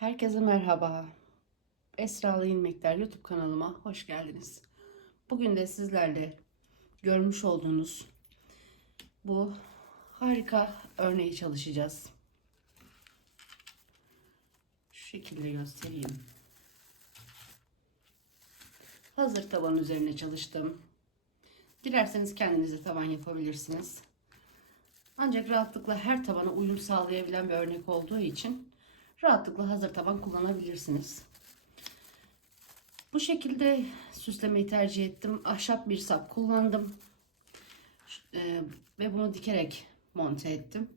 Herkese merhaba. Esralı İlmekler YouTube kanalıma hoş geldiniz. Bugün de sizlerle görmüş olduğunuz bu harika örneği çalışacağız. Şu şekilde göstereyim. Hazır taban üzerine çalıştım. Dilerseniz kendiniz de taban yapabilirsiniz. Ancak rahatlıkla her tabana uyum sağlayabilen bir örnek olduğu için rahatlıkla hazır taban kullanabilirsiniz. Bu şekilde süslemeyi tercih ettim. Ahşap bir sap kullandım. Ve bunu dikerek monte ettim.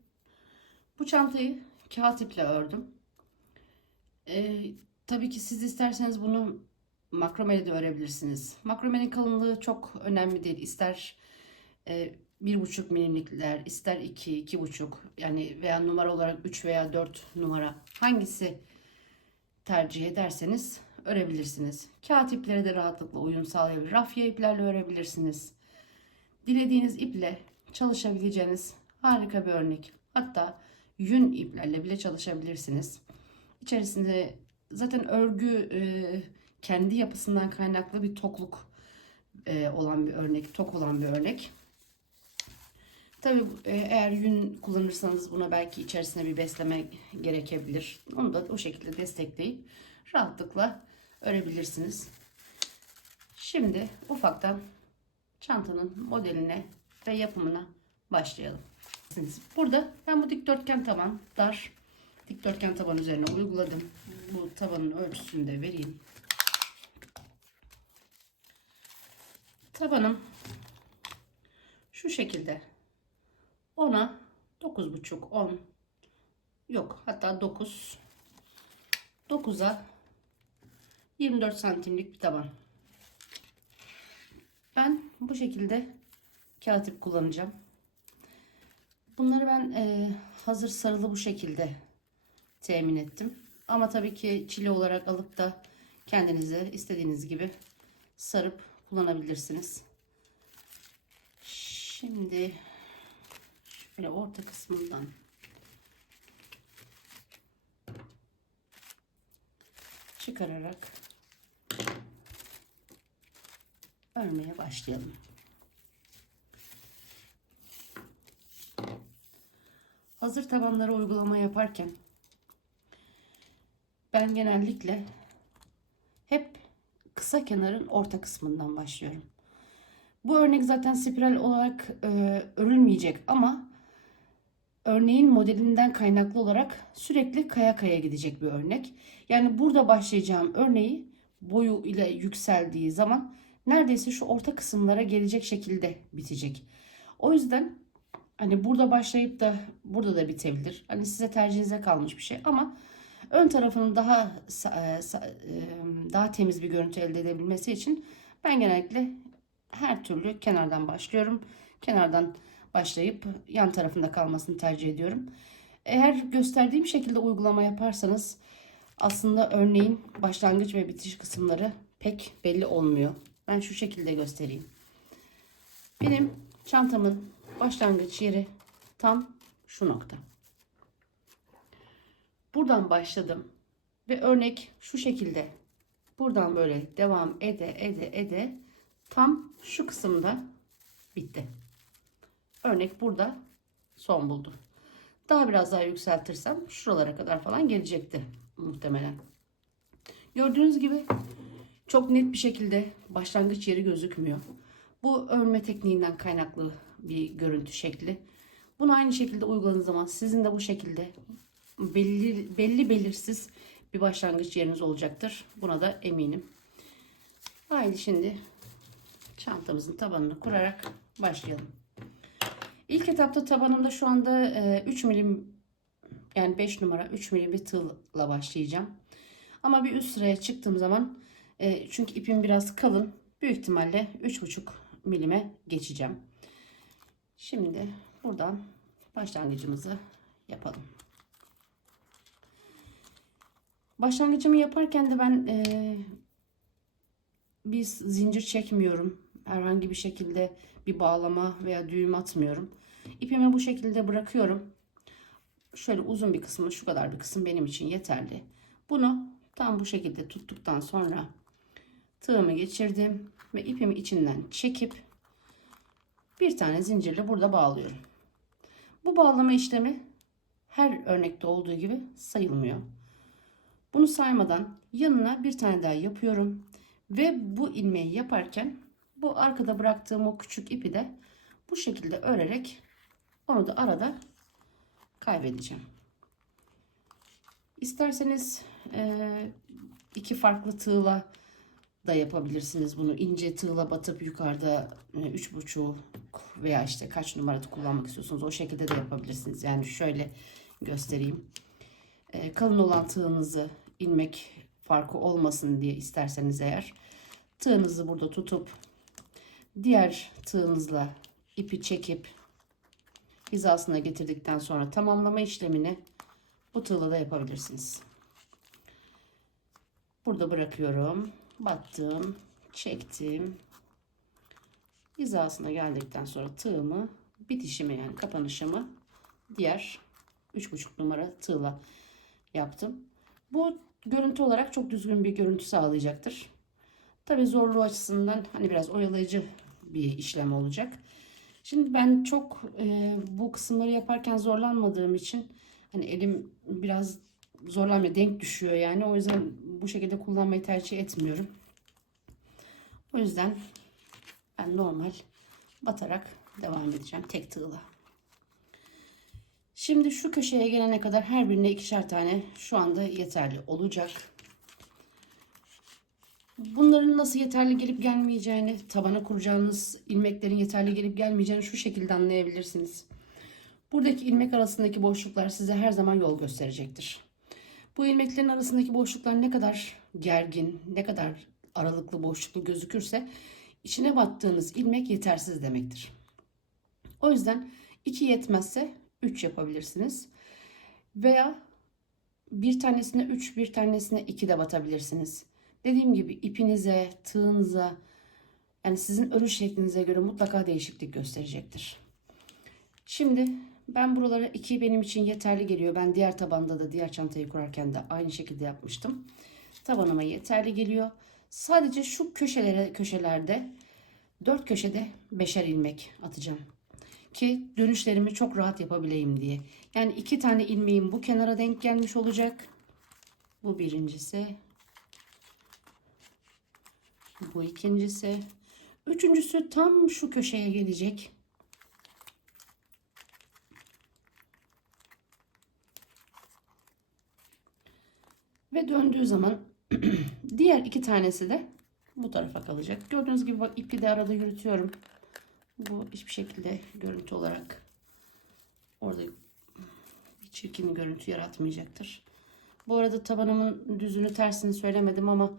Bu çantayı kağıt iple ördüm. Tabii ki siz isterseniz bunu makromeli de örebilirsiniz. Makromenin kalınlığı çok önemli değil. İster 1,5 milimlikler, ister 2, 2,5 yani veya numara olarak 3 veya 4 numara hangisi tercih ederseniz örebilirsiniz. Kağıt ipleri de rahatlıkla uyum sağlayabilir. Rafya iplerle örebilirsiniz. Dilediğiniz iple çalışabileceğiniz harika bir örnek. Hatta yün iplerle bile çalışabilirsiniz. İçerisinde zaten örgü kendi yapısından kaynaklı bir tokluk olan bir örnek, tok olan bir örnek. Tabii eğer yün kullanırsanız buna belki içerisine bir besleme gerekebilir. Onu da o şekilde destekleyip rahatlıkla örebilirsiniz. Şimdi ufaktan çantanın modeline ve yapımına başlayalım. Burada ben bu dikdörtgen taban, dar dikdörtgen taban üzerine uyguladım. Bu tabanın ölçüsünü de vereyim. Tabanım şu şekilde 10'a 9,5 10 yok hatta 9'a 24 santimlik bir taban. Ben bu şekilde kağıt ip kullanacağım. Bunları ben hazır sarılı bu şekilde temin ettim. Ama tabii ki çile olarak alıp da kendinize istediğiniz gibi sarıp kullanabilirsiniz. Şimdi şöyle orta kısmından çıkararak örmeye başlayalım. Hazır tabanlara uygulama yaparken ben genellikle hep kısa kenarın orta kısmından başlıyorum. Bu örnek zaten spiral olarak örülmeyecek ama örneğin modelinden kaynaklı olarak sürekli kaya kaya gidecek bir örnek. Yani burada başlayacağım örneği boyu ile yükseldiği zaman neredeyse şu orta kısımlara gelecek şekilde bitecek. O yüzden hani burada başlayıp da burada da bitebilir. Hani size tercihinize kalmış bir şey ama ön tarafının daha temiz bir görüntü elde edebilmesi için ben genellikle her türlü kenardan başlıyorum. Kenardan başlayıp yan tarafında kalmasını tercih ediyorum. Eğer gösterdiğim şekilde uygulama yaparsanız aslında örneğin başlangıç ve bitiş kısımları pek belli olmuyor. Ben şu şekilde göstereyim. Benim çantamın başlangıç yeri tam şu nokta. Buradan başladım ve örnek şu şekilde buradan böyle devam ede tam şu kısımda bitti. Örnek burada son buldu. Daha biraz daha yükseltirsem şuralara kadar falan gelecekti muhtemelen. Gördüğünüz gibi çok net bir şekilde başlangıç yeri gözükmüyor. Bu örme tekniğinden kaynaklı bir görüntü şekli. Bunu aynı şekilde uyguladığınız zaman sizin de bu şekilde belli belirsiz bir başlangıç yeriniz olacaktır. Buna da eminim. Haydi şimdi çantamızın tabanını kurarak başlayalım. İlk etapta tabanımda şu anda 3 milim yani 5 numara 3 milim bir tığla başlayacağım. Ama bir üst sıraya çıktığım zaman çünkü ipim biraz kalın, büyük ihtimalle 3,5 milime geçeceğim. Şimdi buradan başlangıcımızı yapalım. Başlangıcımı yaparken de ben bir zincir çekmiyorum. Herhangi bir şekilde bir bağlama veya düğüm atmıyorum. İpimi bu şekilde bırakıyorum. Şöyle uzun bir kısmı, şu kadar bir kısım benim için yeterli. Bunu tam bu şekilde tuttuktan sonra tığımı geçirdim ve ipimi içinden çekip bir tane zincirle burada bağlıyorum. Bu bağlama işlemi her örnekte olduğu gibi sayılmıyor. Bunu saymadan yanına bir tane daha yapıyorum ve bu ilmeği yaparken bu arkada bıraktığım o küçük ipi de bu şekilde örerek onu da arada kaybedeceğim. İsterseniz iki farklı tığla da yapabilirsiniz bunu. İnce tığla batıp yukarıda 3,5 veya işte kaç numara kullanmak istiyorsunuz o şekilde de yapabilirsiniz. Yani şöyle göstereyim. Kalın olan tığınızı ilmek farkı olmasın diye isterseniz eğer tığınızı burada tutup diğer tığınızla ipi çekip hizasına getirdikten sonra tamamlama işlemini bu tığla da yapabilirsiniz. Burada bırakıyorum. Battım, çektim. Hizasına geldikten sonra tığımı bitişimi yani kapanışımı diğer 3,5 numara tığla yaptım. Bu görüntü olarak çok düzgün bir görüntü sağlayacaktır. Tabii zorluğu açısından hani biraz oyalayıcı bir işlem olacak. Şimdi ben çok bu kısımları yaparken zorlanmadığım için hani elim biraz zorlanmıyor, denk düşüyor yani. O yüzden bu şekilde kullanmayı tercih etmiyorum. O yüzden ben normal batarak devam edeceğim tek tığla. Şimdi şu köşeye gelene kadar her birine ikişer tane şu anda yeterli olacak. Bunların nasıl yeterli gelip gelmeyeceğini, tabana kuracağınız ilmeklerin yeterli gelip gelmeyeceğini şu şekilde anlayabilirsiniz. Buradaki ilmek arasındaki boşluklar size her zaman yol gösterecektir. Bu ilmeklerin arasındaki boşluklar ne kadar gergin, ne kadar aralıklı boşluklu gözükürse içine battığınız ilmek yetersiz demektir. O yüzden 2 yetmezse 3 yapabilirsiniz. Veya bir tanesine 3, bir tanesine 2 de batabilirsiniz. Dediğim gibi ipinize, tığınıza, yani sizin örüş şeklinize göre mutlaka değişiklik gösterecektir. Şimdi ben buralara 2 benim için yeterli geliyor. Ben diğer tabanda da diğer çantayı kurarken de aynı şekilde yapmıştım. Tabanıma yeterli geliyor. Sadece şu köşelerde 4 köşede 5'er ilmek atacağım. Ki dönüşlerimi çok rahat yapabileyim diye. Yani 2 tane ilmeğim bu kenara denk gelmiş olacak. Bu birincisi. Bu ikincisi. Üçüncüsü tam şu köşeye gelecek. Ve döndüğü zaman diğer 2 tanesi de bu tarafa kalacak. Gördüğünüz gibi bak ipi de arada yürütüyorum. Bu hiçbir şekilde görüntü olarak orada bir çirkin görüntü yaratmayacaktır. Bu arada tabanımın düzünü tersini söylemedim ama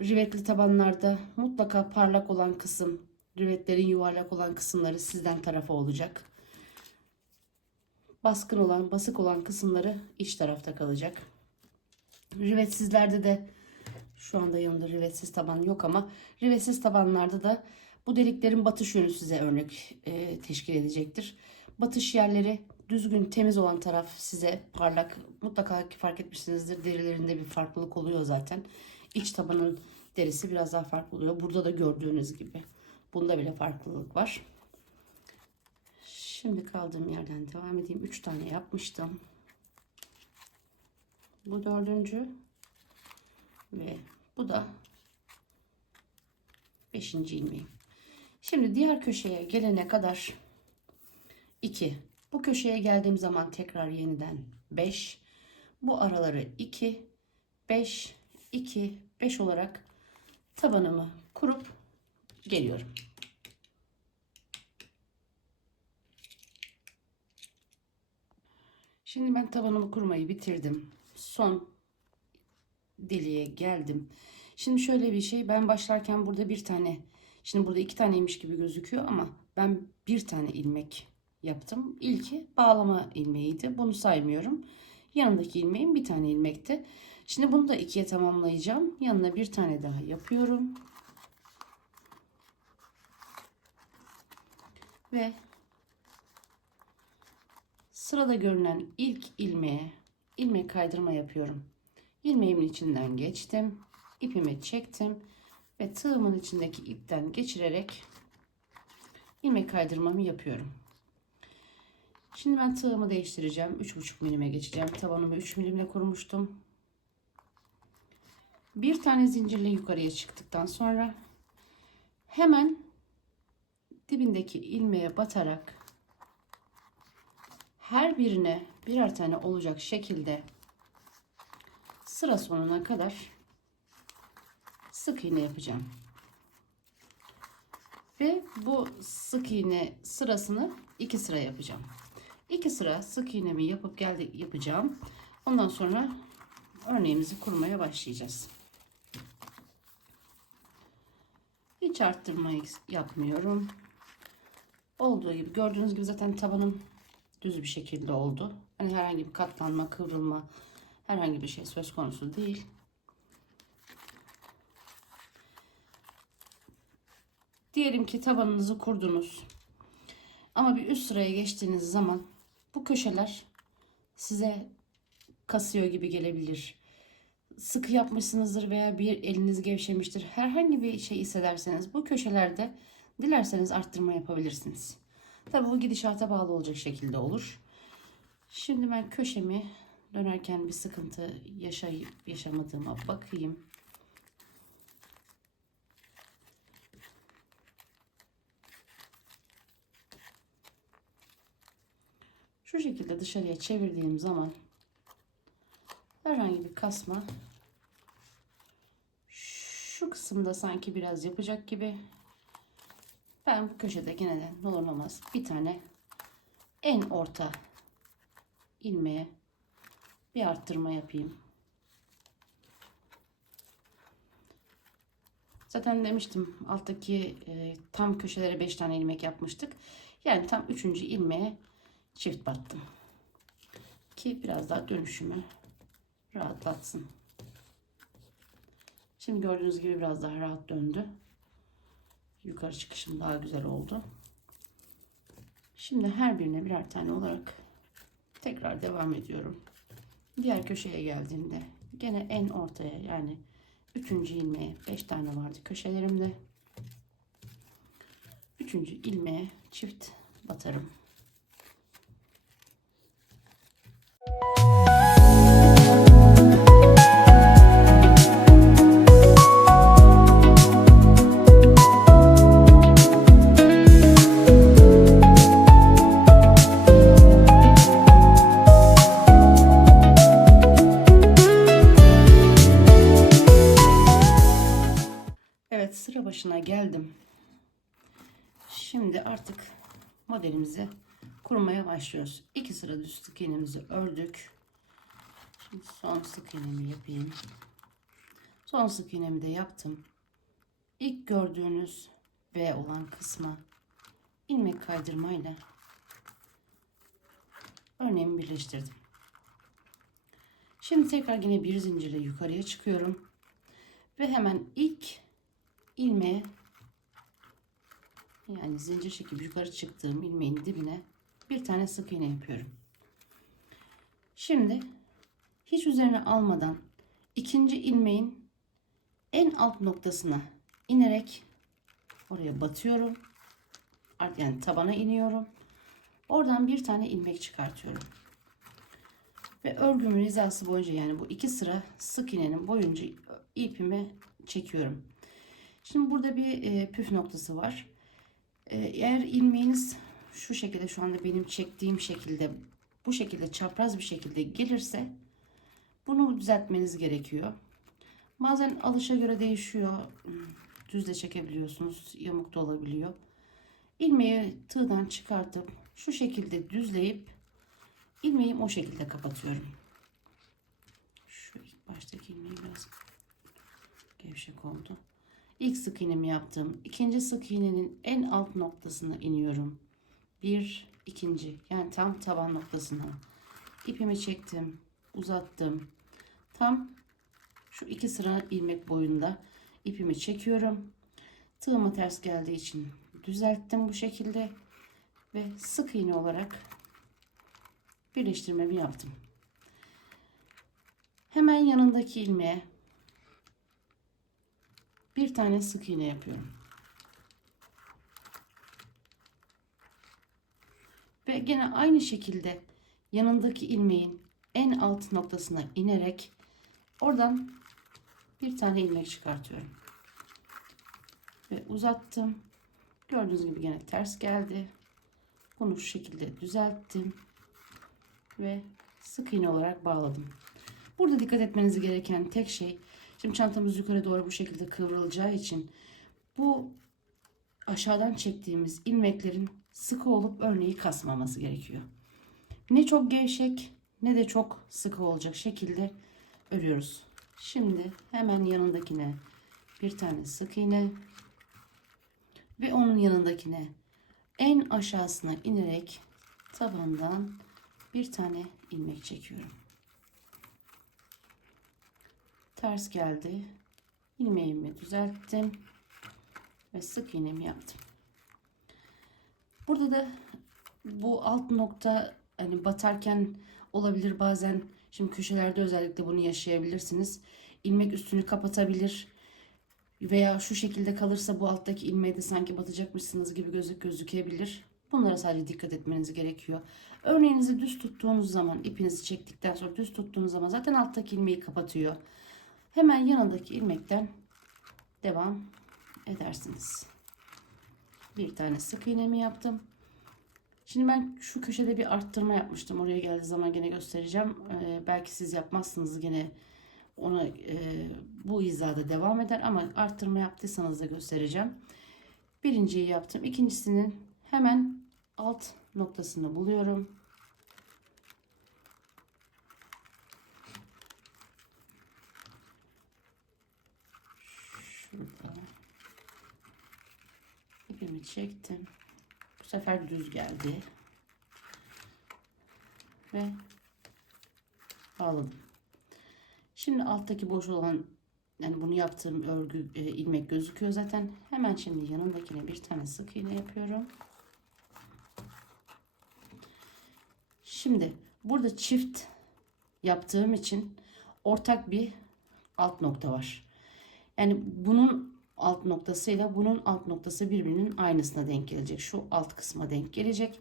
rivetli tabanlarda mutlaka parlak olan kısım, rivetlerin yuvarlak olan kısımları sizden tarafa olacak. Baskın olan, basık olan kısımları iç tarafta kalacak. Rivetsizlerde de şu anda yanında rivetsiz taban yok ama rivetsiz tabanlarda da bu deliklerin batış yönü size örnek teşkil edecektir. Batış yerleri düzgün, temiz olan taraf size parlak. Mutlaka fark etmişsinizdir. Derilerinde bir farklılık oluyor zaten. İç tabanın derisi biraz daha farklı oluyor. Burada da gördüğünüz gibi. Bunda bile farklılık var. Şimdi kaldığım yerden devam edeyim. 3 tane yapmıştım. Bu dördüncü. Ve bu da 5. ilmeğim. Şimdi diğer köşeye gelene kadar 2. Bu köşeye geldiğim zaman tekrar yeniden 5. Bu araları 2, 5, 2, 5 olarak tabanımı kurup geliyorum. Şimdi ben tabanımı kurmayı bitirdim. Son deliğe geldim. Şimdi şöyle bir şey, ben başlarken burada bir tane, şimdi burada 2 taneymiş gibi gözüküyor ama ben bir tane ilmek yaptım. İlki bağlama ilmeğiydi. Bunu saymıyorum. Yanındaki ilmeğim bir tane ilmekti. Şimdi bunu da 2'ye tamamlayacağım. Yanına bir tane daha yapıyorum. Ve sırada görünen ilk ilmeğe ilmek kaydırma yapıyorum. ilmeğimin içinden geçtim. İpimi çektim ve tığımın içindeki ipten geçirerek ilmek kaydırmamı yapıyorum. Şimdi ben tığımı değiştireceğim. 3,5 milime geçeceğim. Tabanımı 3 milimle kurmuştum. Bir tane zincirle yukarıya çıktıktan sonra hemen dibindeki ilmeğe batarak her birine birer tane olacak şekilde sıra sonuna kadar sık iğne yapacağım. Ve bu sık iğne sırasını 2 sıra yapacağım. 2 sıra sık iğnemi yapacağım. Ondan sonra örneğimizi kurmaya başlayacağız. Hiç arttırma yapmıyorum. Olduğu gibi gördüğünüz gibi zaten tabanım düz bir şekilde oldu. Hani herhangi bir katlanma, kıvrılma herhangi bir şey söz konusu değil. Diyelim ki tabanınızı kurdunuz. Ama bir üst sıraya geçtiğiniz zaman bu köşeler size kasıyor gibi gelebilir. Sıkı yapmışsınızdır veya bir eliniz gevşemiştir. Herhangi bir şey hissederseniz bu köşelerde dilerseniz arttırma yapabilirsiniz. Tabii bu gidişata bağlı olacak şekilde olur. Şimdi ben köşemi dönerken bir sıkıntı yaşayıp yaşamadığıma bakayım. Şu şekilde dışarıya çevirdiğim zaman herhangi bir kasma şu kısımda sanki biraz yapacak gibi. Ben bu köşede gene de ne olur olmaz bir tane en orta ilmeğe bir arttırma yapayım. Zaten demiştim alttaki tam köşelere 5 tane ilmek yapmıştık. Yani tam 3. ilmeğe çift battım. Ki biraz daha dönüşümü rahatlatsın. Şimdi gördüğünüz gibi biraz daha rahat döndü. Yukarı çıkışım daha güzel oldu. Şimdi her birine birer tane olarak tekrar devam ediyorum. Diğer köşeye geldiğimde gene en ortaya yani 3. ilmeğe 5 tane vardı köşelerimde. 3. ilmeğe çift batarım. Evet, sıra başına geldim. Şimdi artık modelimizi kurmaya başlıyoruz. 2 sıra düz sık iğnemizi ördük. Şimdi son sık iğnemi yapayım. Son sık iğnemi de yaptım. İlk gördüğünüz V olan kısma ilmek kaydırmayla örneğimi birleştirdim. Şimdi tekrar yine bir zincirle yukarıya çıkıyorum ve hemen ilk ilmeğe yani zincir çekip yukarı çıktığım ilmeğin dibine bir tane sık iğne yapıyorum. Şimdi hiç üzerine almadan ikinci ilmeğin en alt noktasına inerek oraya batıyorum. Yani tabana iniyorum. Oradan bir tane ilmek çıkartıyorum. Ve örgümün hizası boyunca yani bu 2 sıra sık iğnenin boyunca ipimi çekiyorum. Şimdi burada bir püf noktası var. Eğer ilmeğiniz şu şekilde şu anda benim çektiğim şekilde bu şekilde çapraz bir şekilde gelirse bunu düzeltmeniz gerekiyor. Bazen alışa göre değişiyor. Düz de çekebiliyorsunuz. Yamuk da olabiliyor. İlmeği tığdan çıkartıp şu şekilde düzleyip ilmeği o şekilde kapatıyorum. Şu ilk baştaki ilmeği biraz gevşek oldu. İlk sık iğnemi yaptım. İkinci sık iğnenin en alt noktasına iniyorum. Bir, ikinci yani tam taban noktasına. İpimi çektim, uzattım. Tam şu 2 sıra ilmek boyunda ipimi çekiyorum. Tığıma ters geldiği için düzelttim bu şekilde ve sık iğne olarak birleştirmemi yaptım. Hemen yanındaki ilmeğe bir tane sık iğne yapıyorum. Ve gene aynı şekilde yanındaki ilmeğin en alt noktasına inerek oradan bir tane ilmek çıkartıyorum. Ve uzattım. Gördüğünüz gibi gene ters geldi. Bunu şu şekilde düzelttim. Ve sık iğne olarak bağladım. Burada dikkat etmeniz gereken tek şey, şimdi çantamız yukarı doğru bu şekilde kıvrılacağı için bu aşağıdan çektiğimiz ilmeklerin sıkı olup örneği kasmaması gerekiyor. Ne çok gevşek ne de çok sıkı olacak şekilde örüyoruz. Şimdi hemen yanındakine bir tane sık iğne ve onun yanındakine en aşağısına inerek tabandan bir tane ilmek çekiyorum. Ters geldi. İlmeğimi düzelttim ve sık iğnemi yaptım. Burada da bu alt nokta hani batarken olabilir bazen. Şimdi köşelerde özellikle bunu yaşayabilirsiniz. İlmek üstünü kapatabilir veya şu şekilde kalırsa bu alttaki ilmeğe de sanki batacakmışsınız gibi gözükebilir. Bunlara sadece dikkat etmeniz gerekiyor. Örneğinizi düz tuttuğunuz zaman, ipinizi çektikten sonra düz tuttuğunuz zaman zaten alttaki ilmeği kapatıyor. Hemen yanındaki ilmekten devam edersiniz. Bir tane sık iğnemi yaptım. Şimdi ben şu köşede bir arttırma yapmıştım. Oraya geldiği zaman gene göstereceğim. Belki siz yapmazsınız gene ona bu hizada devam eder ama arttırma yaptıysanız da göstereceğim. Birinciyi yaptım. İkincisinin hemen alt noktasını buluyorum. Şurada ipimi çektim. Bu sefer düz geldi. Ve bağladım. Şimdi alttaki boş olan, yani bunu yaptığım örgü ilmek gözüküyor zaten. Hemen şimdi yanındakine bir tane sık iğne yapıyorum. Şimdi burada çift yaptığım için ortak bir alt nokta var. Yani bunun alt noktasıyla bunun alt noktası birbirinin aynısına denk gelecek. Şu alt kısma denk gelecek.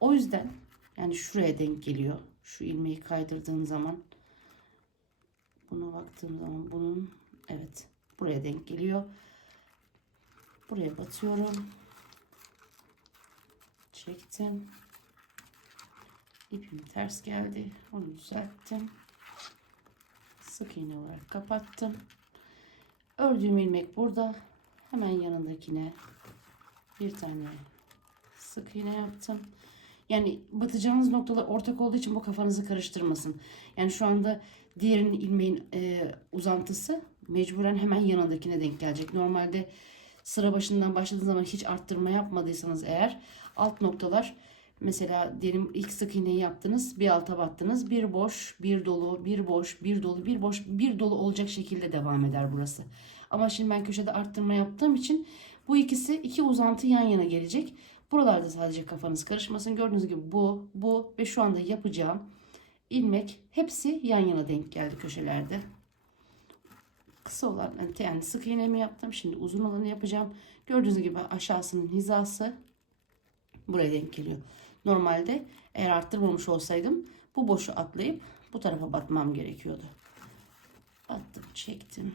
O yüzden yani şuraya denk geliyor. Şu ilmeği kaydırdığım zaman, buna baktığım zaman bunun, evet, buraya denk geliyor. Buraya batıyorum. Çektim. İpim ters geldi. Onu düzelttim. Sık iğne olarak kapattım. Ördüğüm ilmek burada. Hemen yanındakine bir tane sık iğne yaptım. Yani batacağınız noktalar ortak olduğu için bu kafanızı karıştırmasın. Yani şu anda diğerinin ilmeğin uzantısı mecburen hemen yanındakine denk gelecek. Normalde sıra başından başladığınız zaman hiç arttırma yapmadıysanız eğer alt noktalar, mesela diyelim ilk sık iğneyi yaptınız, bir alta battınız, bir boş, bir dolu, bir boş, bir dolu, bir boş, bir dolu olacak şekilde devam eder burası. Ama şimdi ben köşede arttırma yaptığım için bu ikisi, iki uzantı yan yana gelecek. Buralarda sadece kafanız karışmasın. Gördüğünüz gibi bu ve şu anda yapacağım ilmek hepsi yan yana denk geldi köşelerde. Kısa olan yani sık iğnemi yaptım. Şimdi uzun olanı yapacağım. Gördüğünüz gibi aşağısının hizası buraya denk geliyor. Normalde eğer arttırmamış olsaydım bu boşu atlayıp bu tarafa batmam gerekiyordu. Battım, çektim.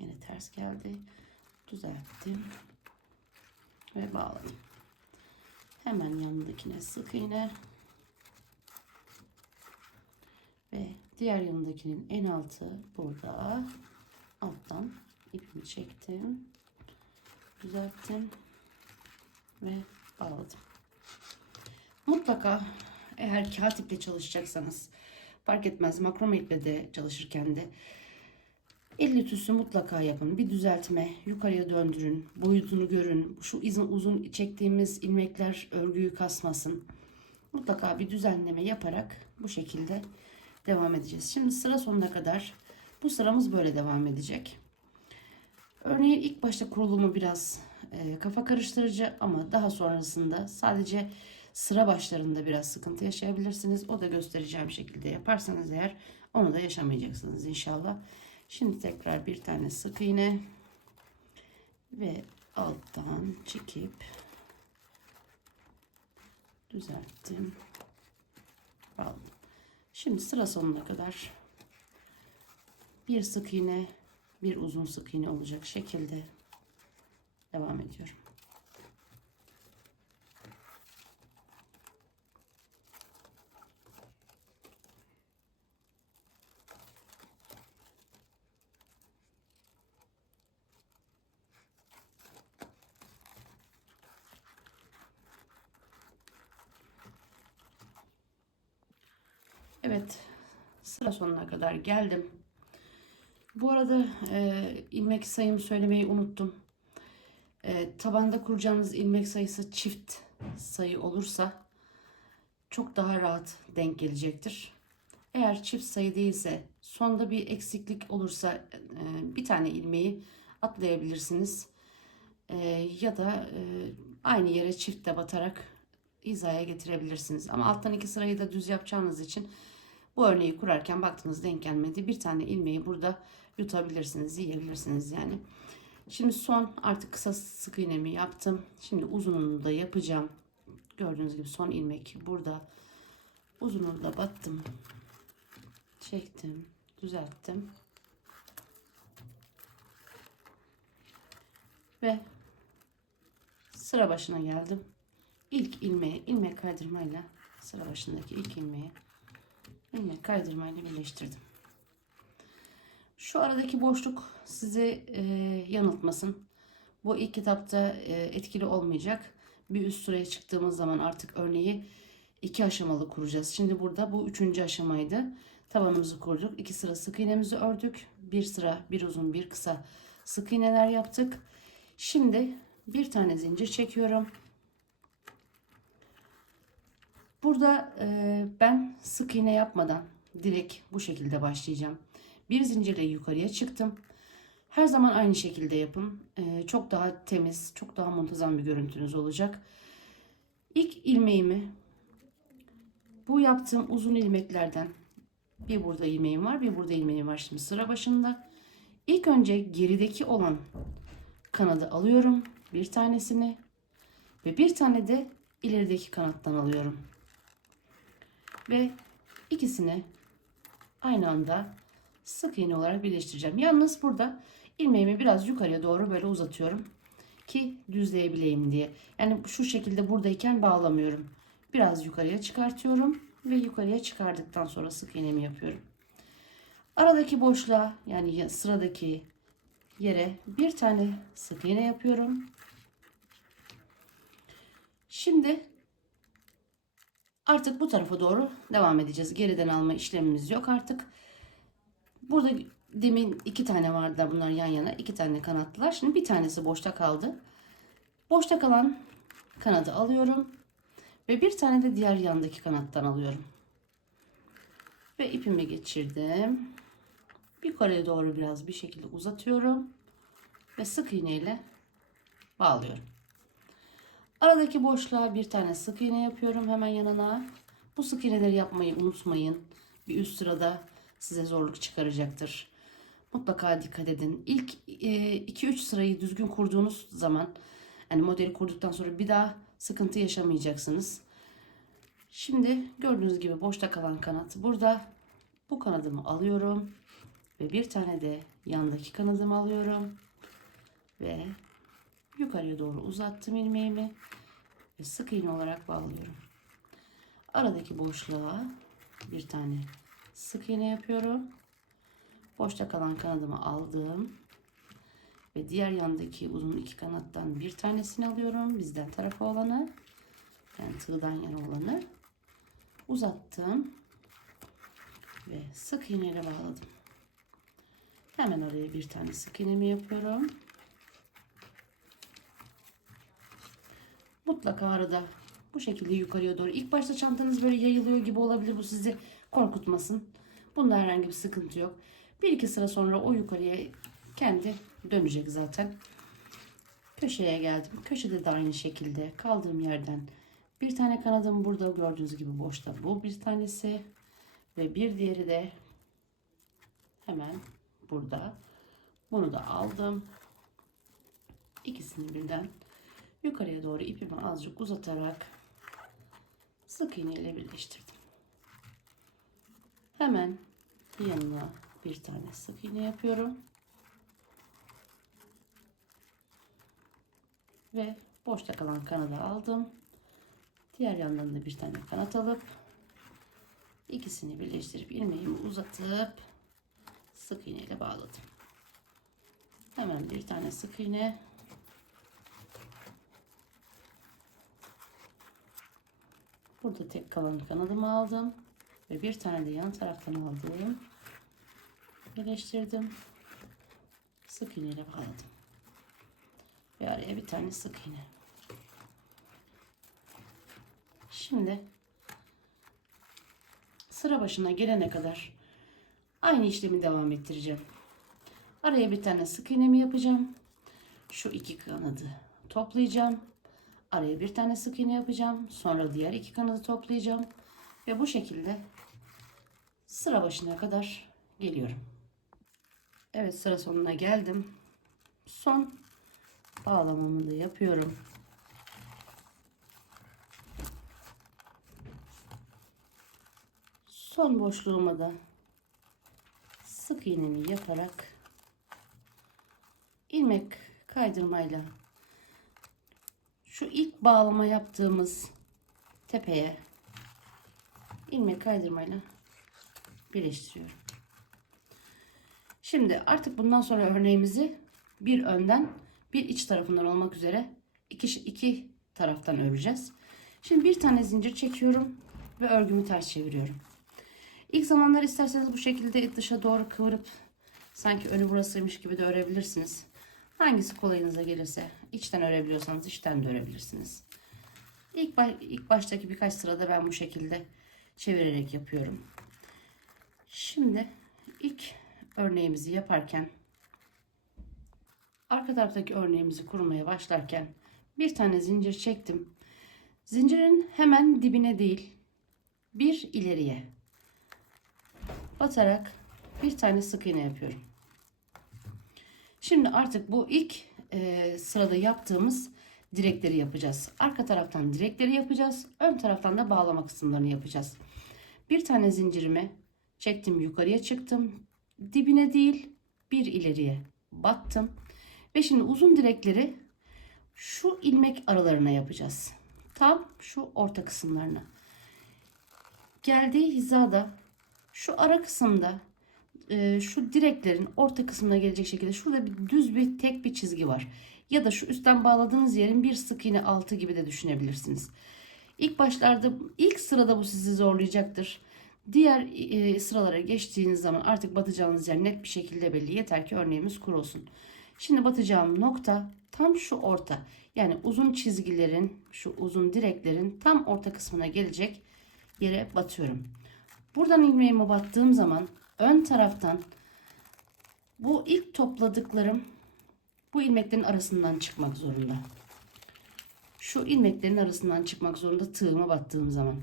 Yine ters geldi. Düzelttim. Ve bağladım. Hemen yanındakine sık iğne. Ve diğer yanındakinin en altı burada. Alttan ipimi çektim. Düzelttim. Ve bağladım. Mutlaka eğer kağıt iple çalışacaksanız, fark etmez makrome iple de çalışırken de 50 tüsü mutlaka yapın. Bir düzeltme, yukarıya döndürün, boyutunu görün. Şu uzun çektiğimiz ilmekler örgüyü kasmasın. Mutlaka bir düzenleme yaparak bu şekilde devam edeceğiz. Şimdi sıra sonuna kadar bu sıramız böyle devam edecek. Örneğin ilk başta kurulumu biraz kafa karıştırıcı ama daha sonrasında sadece sıra başlarında biraz sıkıntı yaşayabilirsiniz. O da göstereceğim şekilde yaparsanız eğer Onu da yaşamayacaksınız inşallah. Şimdi tekrar bir tane sık iğne ve alttan çekip düzelttim. Aldım. Şimdi sıra sonuna kadar bir sık iğne, bir uzun sık iğne olacak şekilde devam ediyorum. Evet, sıra sonuna kadar geldim. Bu arada ilmek sayımı söylemeyi unuttum. Tabanda kuracağınız ilmek sayısı çift sayı olursa çok daha rahat denk gelecektir. Eğer çift sayı değilse, sonda bir eksiklik olursa bir tane ilmeği atlayabilirsiniz. Ya da aynı yere çiftle batarak hizaya getirebilirsiniz. Ama alttan iki sırayı da düz yapacağınız için bu örneği kurarken baktınız denk gelmedi. Bir tane ilmeği burada yutabilirsiniz, yiyebilirsiniz yani. Şimdi son artık kısa sık iğnemi yaptım. Şimdi uzununu da yapacağım. Gördüğünüz gibi son ilmek burada. Uzununu da battım. Çektim, düzelttim. Ve sıra başına geldim. İlk ilmeği ilmek kaydırmayla sıra başındaki ilk ilmeği ilmek kaydırmayla birleştirdim. Şu aradaki boşluk sizi yanıltmasın. Bu ilk kitapta etkili olmayacak. Bir üst sıraya çıktığımız zaman artık örneği iki aşamalı kuracağız. Şimdi burada bu üçüncü aşamaydı. Tabanımızı kurduk. 2 sıra sık iğnemizi ördük. Bir sıra bir uzun bir kısa sık iğneler yaptık. Şimdi bir tane zincir çekiyorum. Burada ben sık iğne yapmadan direkt bu şekilde başlayacağım. Bir zincirle yukarıya çıktım. Her zaman aynı şekilde yapın. Çok daha temiz, çok daha muntazam bir görüntünüz olacak. İlk ilmeğimi bu yaptığım uzun ilmeklerden bir burada ilmeğim var, bir burada ilmeğim var. Şimdi sıra başında. İlk önce gerideki olan kanadı alıyorum. Bir tanesini ve bir tane de ilerideki kanattan alıyorum. Ve ikisini aynı anda sık iğne olarak birleştireceğim. Yalnız burada ilmeğimi biraz yukarıya doğru böyle uzatıyorum ki düzleyebileyim diye. Yani şu şekilde buradayken bağlamıyorum. Biraz yukarıya çıkartıyorum ve yukarıya çıkardıktan sonra sık iğnemi yapıyorum. Aradaki boşluğa yani sıradaki yere bir tane sık iğne yapıyorum. Şimdi artık bu tarafa doğru devam edeceğiz. Geriden alma işlemimiz yok artık. Burada demin iki tane vardı, bunlar yan yana. İki tane kanatlılar. Şimdi bir tanesi boşta kaldı. Boşta kalan kanadı alıyorum. Ve bir tane de diğer yandaki kanattan alıyorum. Ve ipimi geçirdim. Yukarıya doğru biraz bir şekilde uzatıyorum. Ve sık iğne ile bağlıyorum. Aradaki boşluğa bir tane sık iğne yapıyorum hemen yanına. Bu sık iğneleri yapmayı unutmayın. Bir üst sırada size zorluk çıkaracaktır. Mutlaka dikkat edin. İlk 2-3 sırayı düzgün kurduğunuz zaman, yani modeli kurduktan sonra bir daha sıkıntı yaşamayacaksınız. Şimdi gördüğünüz gibi boşta kalan kanat burada. Bu kanadımı alıyorum ve bir tane de yandaki kanadımı alıyorum ve yukarıya doğru uzattım ilmeğimi ve sık iğne olarak bağlıyorum. Aradaki boşluğa bir tane sık iğne yapıyorum. Boşta kalan kanadımı aldım ve diğer yandaki uzun iki kanattan bir tanesini alıyorum. Bizden tarafı olanı, yani tığdan yana olanı uzattım ve sık iğneyle bağladım. Hemen araya bir tane sık iğnemi yapıyorum. Mutlaka arada bu şekilde yukarıya doğru. İlk başta çantanız böyle yayılıyor gibi olabilir. Bu sizi korkutmasın. Bunda herhangi bir sıkıntı yok. Bir iki sıra sonra o yukarıya kendi dönecek zaten. Köşeye geldim. Köşede de aynı şekilde kaldığım yerden bir tane kanadım burada gördüğünüz gibi boşta, bu bir tanesi ve bir diğeri de Hemen burada. Bunu da aldım. İkisini birden yukarıya doğru ipimi azıcık uzatarak sık iğne ile birleştirdim. Hemen yanına bir tane sık iğne yapıyorum. Ve boşta kalan kanadı aldım. Diğer yandan da bir tane kanat alıp ikisini birleştirip ilmeğimi uzatıp sık iğne ile bağladım. Hemen bir tane sık iğne. Burada tek kalan kanadımı aldım ve bir tane de yan taraftan aldım. Birleştirdim. Sık iğne ile bağladım. Ve araya bir tane sık iğne. Şimdi sıra başına gelene kadar aynı işlemi devam ettireceğim. Araya bir tane sık iğnemi yapacağım. Şu iki kanadı toplayacağım. Araya bir tane sık iğne yapacağım. Sonra diğer iki kanadı toplayacağım. Ve bu şekilde sıra başına kadar geliyorum. Evet, sıra sonuna geldim. Son bağlamamı da yapıyorum. Son boşluğuma da sık iğnemi yaparak ilmek kaydırmayla şu ilk bağlama yaptığımız tepeye ilmek kaydırmayla birleştiriyorum. Şimdi artık bundan sonra örneğimizi bir önden bir iç tarafından olmak üzere iki taraftan öreceğiz. Şimdi bir tane zincir çekiyorum ve örgümü ters çeviriyorum. İlk zamanlar isterseniz bu şekilde dışa doğru kıvırıp sanki önü burasıymış gibi de örebilirsiniz. Hangisi kolayınıza gelirse, içten örebiliyorsanız içten de örebilirsiniz. İlk baştaki birkaç sırada ben bu şekilde çevirerek yapıyorum. Şimdi ilk örneğimizi yaparken, arka taraftaki örneğimizi kurmaya başlarken bir tane zincir çektim. Zincirin hemen dibine değil, bir ileriye batarak bir tane sık iğne yapıyorum. Şimdi artık bu ilk sırada yaptığımız direkleri yapacağız. Arka taraftan direkleri yapacağız. Ön taraftan da bağlama kısımlarını yapacağız. Bir tane zincirimi çektim, yukarıya çıktım. Dibine değil, bir ileriye battım. Ve şimdi uzun direkleri şu ilmek aralarına yapacağız. Tam şu orta kısımlarına. Geldiği hizada şu ara kısımda şu direklerin orta kısmına gelecek şekilde şurada düz tek bir çizgi var. Ya da şu üstten bağladığınız yerin bir sık iğne altı gibi de düşünebilirsiniz. İlk başlarda, ilk sırada bu sizi zorlayacaktır. Diğer sıralara geçtiğiniz zaman artık batacağınız yer net bir şekilde belli. Yeter ki örneğimiz kurulsun. Şimdi batacağım nokta tam şu orta. Yani uzun çizgilerin, şu uzun direklerin tam orta kısmına gelecek yere batıyorum. Buradan ilmeğimi battığım zaman ön taraftan bu ilk topladıklarım bu ilmeklerin arasından çıkmak zorunda. Şu ilmeklerin arasından çıkmak zorunda tığıma battığım zaman.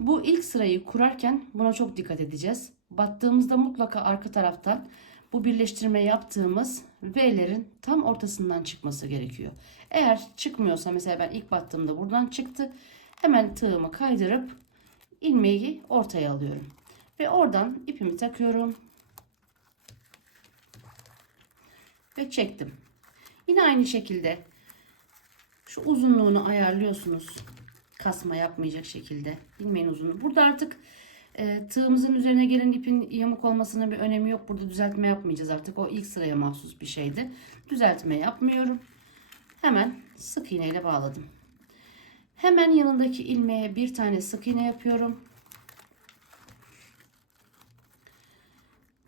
Bu ilk sırayı kurarken buna çok dikkat edeceğiz. Battığımızda mutlaka arka taraftan bu birleştirme yaptığımız V'lerin tam ortasından çıkması gerekiyor. Eğer çıkmıyorsa, mesela ben ilk battığımda buradan çıktı. Hemen tığımı kaydırıp ilmeği ortaya alıyorum. Ve oradan ipimi takıyorum. Ve çektim. Yine aynı şekilde şu uzunluğunu ayarlıyorsunuz. Kasma yapmayacak şekilde. İlmeğin uzunluğu. Burada artık tığımızın üzerine gelen ipin yamuk olmasının bir önemi yok. Burada düzeltme yapmayacağız artık. O ilk sıraya mahsus bir şeydi. Düzeltme yapmıyorum. Hemen sık iğne ile bağladım. Hemen yanındaki ilmeğe bir tane sık iğne yapıyorum.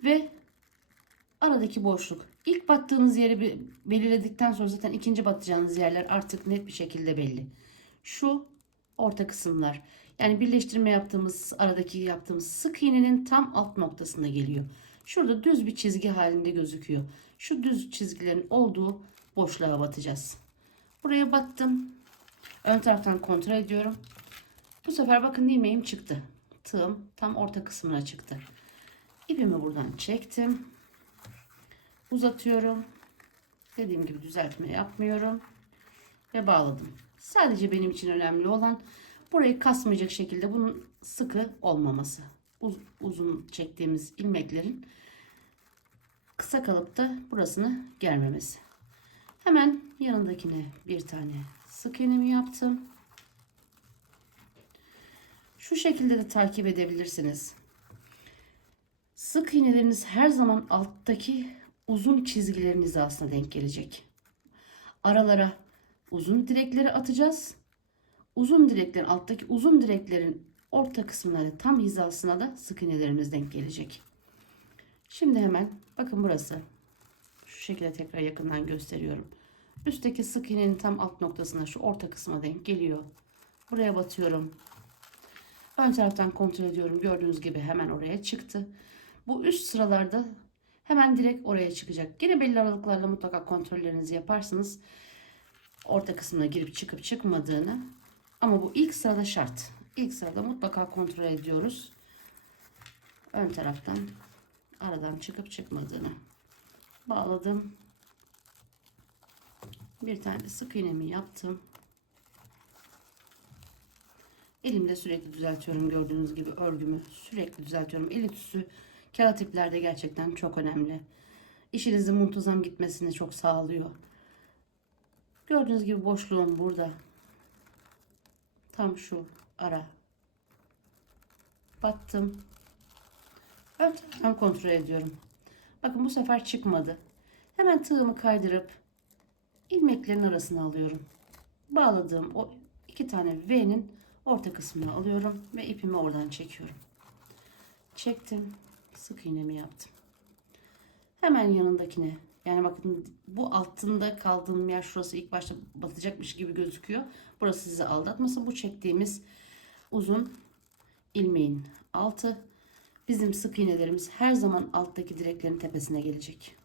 Ve aradaki boşluk. İlk battığınız yeri belirledikten sonra zaten ikinci batacağınız yerler artık net bir şekilde belli. Şu orta kısımlar. Yani birleştirme yaptığımız, aradaki yaptığımız sık iğnenin tam alt noktasına geliyor. Şurada düz bir çizgi halinde gözüküyor. Şu düz çizgilerin olduğu boşluğa batacağız. Buraya battım. Ön taraftan kontrol ediyorum. Bu sefer bakın ilmeğim çıktı. Tığım tam orta kısmına çıktı. İpimi buradan çektim. Uzatıyorum. Dediğim gibi düzeltme yapmıyorum. Ve bağladım. Sadece benim için önemli olan burayı kasmayacak şekilde bunun sıkı olmaması. Uzun çektiğimiz ilmeklerin kısa kalıp da burasını germemesi. Hemen yanındakine bir tane sık iğnemi yaptım. Şu şekilde de takip edebilirsiniz. Sık iğneleriniz her zaman alttaki uzun çizgilerin hizasına denk gelecek. Aralara uzun direkleri atacağız. Uzun direklerin alttaki uzun direklerin orta kısmına da tam hizasına da sık iğnelerimiz denk gelecek. Şimdi hemen bakın burası. Şu şekilde tekrar yakından gösteriyorum. Üstteki sık iğnenin tam alt noktasına şu orta kısma denk geliyor. Buraya batıyorum. Ön taraftan kontrol ediyorum. Gördüğünüz gibi hemen oraya çıktı. Bu üst sıralarda hemen direkt oraya çıkacak. Yine belli aralıklarla mutlaka kontrollerinizi yaparsınız. Orta kısmına girip çıkıp çıkmadığını. Ama bu ilk sırada şart. İlk sırada mutlaka kontrol ediyoruz. Ön taraftan aradan çıkıp çıkmadığını. Bağladım. Bir tane sık iğnemi yaptım. Elimde sürekli düzeltiyorum. Gördüğünüz gibi örgümü sürekli düzeltiyorum. El ütüsü kağıt iplerde gerçekten çok önemli. İşinizin muntazam gitmesini çok sağlıyor. Gördüğünüz gibi boşluğum burada. Tam şu ara. Battım. Ön taraftan kontrol ediyorum. Bakın bu sefer çıkmadı. Hemen tığımı kaydırıp ilmeklerin arasına alıyorum. Bağladığım o iki tane V'nin orta kısmını alıyorum ve ipimi oradan çekiyorum. Çektim. Sık iğnemi yaptım. Hemen yanındakine, yani bakın bu altında kaldığım yer şurası ilk başta batacakmış gibi gözüküyor. Burası sizi aldatmasın. Bu çektiğimiz uzun ilmeğin altı. Bizim sık iğnelerimiz her zaman alttaki direklerin tepesine gelecek.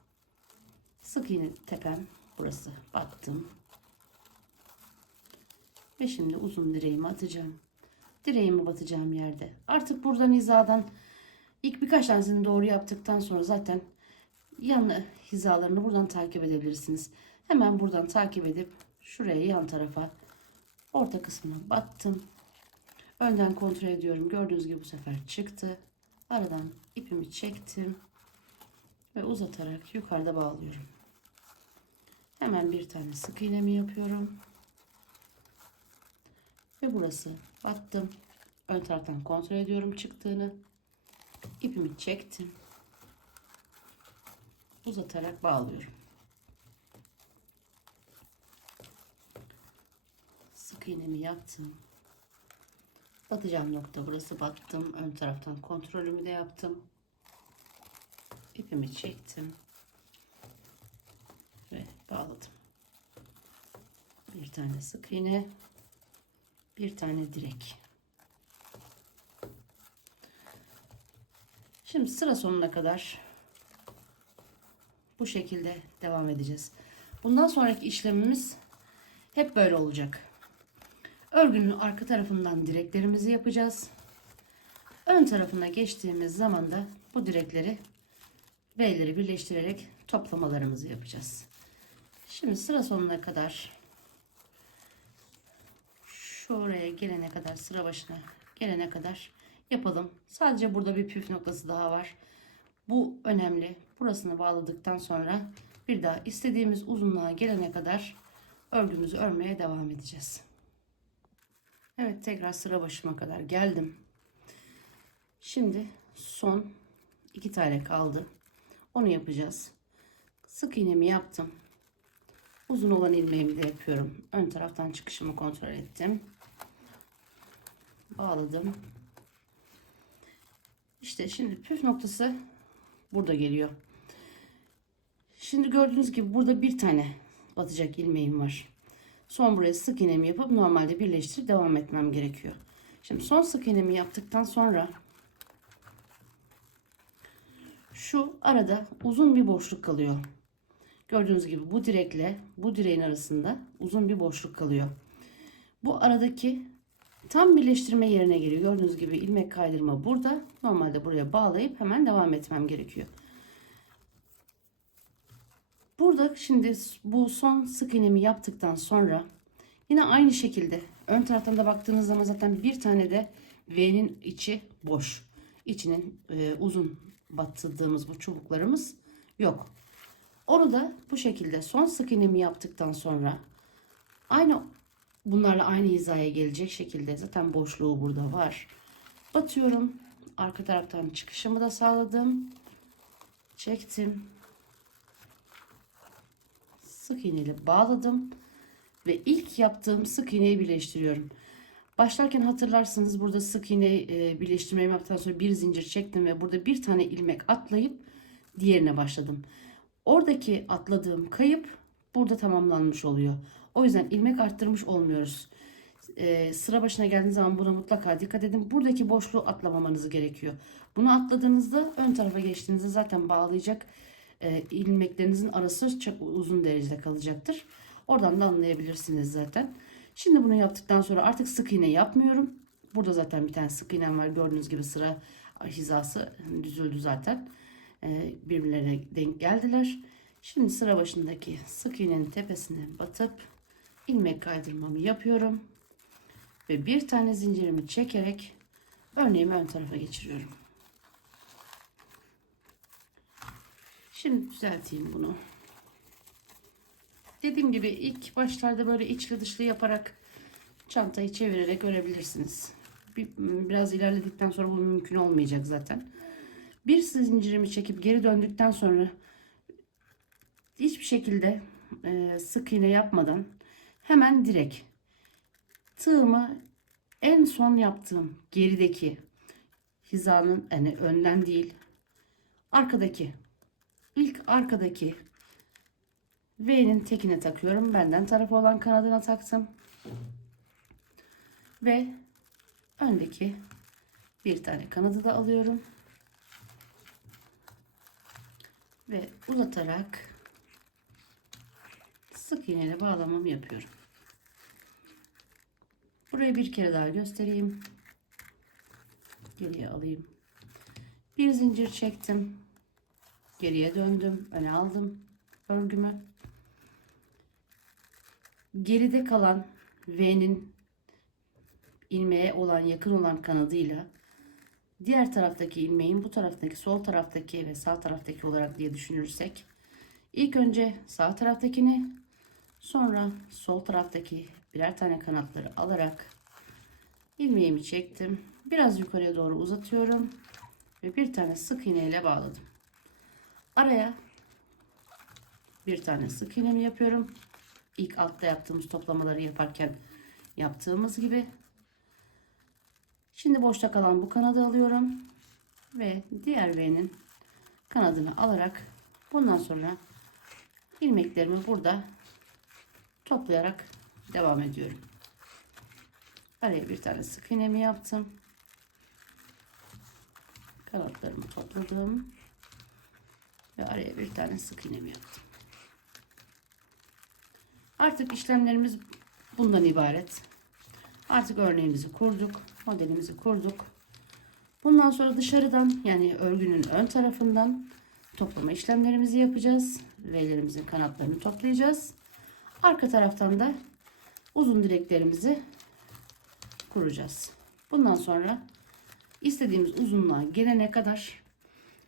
Sık iğne tepem burası. Battım. Ve şimdi uzun direğimi atacağım. Direğimi batacağım yerde. Artık buradan hizadan ilk birkaç tanesini doğru yaptıktan sonra zaten yan hizalarını buradan takip edebilirsiniz. Hemen buradan takip edip şuraya yan tarafa orta kısmına battım. Önden kontrol ediyorum. Gördüğünüz gibi bu sefer çıktı. Aradan ipimi çektim ve uzatarak yukarıda bağlıyorum. Hemen bir tane sık iğnemi yapıyorum. Ve burası battım. Ön taraftan kontrol ediyorum çıktığını. İpimi çektim. Uzatarak bağlıyorum. Sık iğnemi yaptım. Batacağım nokta burası, battım. Ön taraftan kontrolümü de yaptım. İpimi çektim. Ve bağladım. Bir tane sık iğne. Bir tane direk. Şimdi sıra sonuna kadar bu şekilde devam edeceğiz. Bundan sonraki işlemimiz hep böyle olacak. Örgünün arka tarafından direklerimizi yapacağız. Ön tarafına geçtiğimiz zaman da bu direkleri V'leri birleştirerek toplamalarımızı yapacağız. Şimdi sıra sonuna kadar şuraya gelene kadar, sıra başına gelene kadar yapalım. Sadece burada bir püf noktası daha var. Bu önemli. Burasını bağladıktan sonra bir daha istediğimiz uzunluğa gelene kadar örgümüzü örmeye devam edeceğiz. Evet, tekrar sıra başıma kadar geldim. Şimdi son iki tane kaldı. Onu yapacağız. Sık iğnemi yaptım. Uzun olan ilmeğimi de yapıyorum. Ön taraftan çıkışımı kontrol ettim. Bağladım. İşte şimdi püf noktası burada geliyor. Şimdi gördüğünüz gibi burada bir tane batacak ilmeğim var. Son buraya sık iğnemi yapıp normalde birleştirip devam etmem gerekiyor. Şimdi son sık iğnemi yaptıktan sonra şu arada uzun bir boşluk kalıyor. Gördüğünüz gibi bu direkle bu direğin arasında uzun bir boşluk kalıyor. Bu aradaki Tam birleştirme yerine geliyor. Gördüğünüz gibi ilmek kaydırma burada. Normalde buraya bağlayıp hemen devam etmem gerekiyor. Burada şimdi bu son sık iğnemi yaptıktan sonra yine aynı şekilde ön taraftan da baktığınız zaman zaten bir tane de V'nin içi boş. İçinin uzun battırdığımız bu çubuklarımız yok. Onu da bu şekilde son sık iğnemi yaptıktan sonra bunlarla aynı hizaya gelecek şekilde, zaten boşluğu burada var, batıyorum. Arka taraftan çıkışımı da sağladım. Çektim. Sık iğneyle bağladım. Ve ilk yaptığım sık iğneyi birleştiriyorum. Başlarken hatırlarsınız, burada sık iğne birleştirmeyi yaptıktan sonra bir zincir çektim ve burada bir tane ilmek atlayıp diğerine başladım. Oradaki atladığım kayıp burada tamamlanmış oluyor. O yüzden ilmek arttırmış olmuyoruz. Sıra başına geldiğiniz zaman buna mutlaka dikkat edin. Buradaki boşluğu atlamamanız gerekiyor. Bunu atladığınızda ön tarafa geçtiğinizde zaten bağlayacak ilmeklerinizin arası çok uzun derecede kalacaktır. Oradan da anlayabilirsiniz zaten. Şimdi bunu yaptıktan sonra artık sık iğne yapmıyorum. Burada zaten bir tane sık iğnem var. Gördüğünüz gibi sıra hizası düzüldü zaten. Birbirlerine denk geldiler. Şimdi sıra başındaki sık iğnenin tepesine batıp ilmek kaydırmamı yapıyorum. Ve bir tane zincirimi çekerek örneğimi ön tarafa geçiriyorum. Şimdi düzelteyim bunu. Dediğim gibi ilk başlarda böyle içli dışlı yaparak çantayı çevirerek örebilirsiniz. Biraz ilerledikten sonra bu mümkün olmayacak zaten. Bir zincirimi çekip geri döndükten sonra hiçbir şekilde sık iğne yapmadan hemen direkt tığımı en son yaptığım gerideki hizanın, yani önden değil, arkadaki, ilk arkadaki V'nin tekine takıyorum. Benden tarafı olan kanadına taktım. Ve öndeki bir tane kanadı da alıyorum. Ve uzatarak sık iğneyle bağlamamı yapıyorum. Burayı bir kere daha göstereyim. Geriye alayım. Bir zincir çektim. Geriye döndüm. Öne aldım örgümü. Geride kalan V'nin ilmeğe olan yakın olan kanadıyla diğer taraftaki ilmeğin bu taraftaki, sol taraftaki ve sağ taraftaki olarak diye düşünürsek, ilk önce sağ taraftakini, sonra sol taraftaki birer tane kanatları alarak ilmeğimi çektim. Biraz yukarıya doğru uzatıyorum ve bir tane sık iğne ile bağladım. Araya bir tane sık iğnemi yapıyorum. İlk altta yaptığımız toplamaları yaparken yaptığımız gibi. Şimdi boşta kalan bu kanadı alıyorum ve diğer V'nin kanadını alarak bundan sonra ilmeklerimi burada toplayarak devam ediyorum. Araya bir tane sık iğnemi yaptım. Kanatlarımı topladım ve araya bir tane sık iğnemi yaptım. Artık işlemlerimiz bundan ibaret. Artık örneğimizi kurduk, modelimizi kurduk. Bundan sonra dışarıdan, yani örgünün ön tarafından toplama işlemlerimizi yapacağız. V'lerimizin kanatlarını toplayacağız. Arka taraftan da uzun direklerimizi kuracağız. Bundan sonra istediğimiz uzunluğa gelene kadar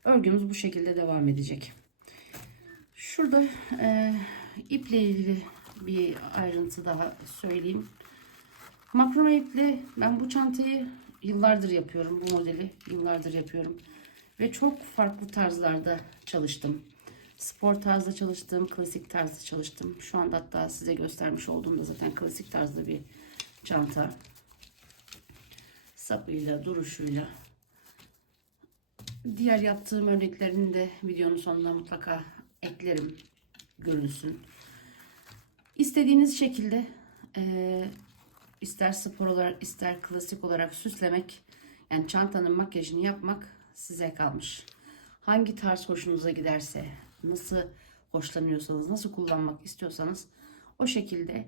örgümüz bu şekilde devam edecek. Şurada iple ilgili bir ayrıntı daha söyleyeyim. Makrome iple ben bu çantayı yıllardır yapıyorum. Bu modeli yıllardır yapıyorum. Ve çok farklı tarzlarda çalıştım. Spor tarzda çalıştım, klasik tarzda çalıştım. Şu anda hatta size göstermiş olduğumda zaten klasik tarzda bir çanta. Sapıyla, duruşuyla. Diğer yaptığım örneklerini de videonun sonuna mutlaka eklerim, görünsün. İstediğiniz şekilde ister spor olarak ister klasik olarak süslemek, yani çantanın makyajını yapmak size kalmış. Hangi tarz hoşunuza giderse, nasıl hoşlanıyorsanız, nasıl kullanmak istiyorsanız o şekilde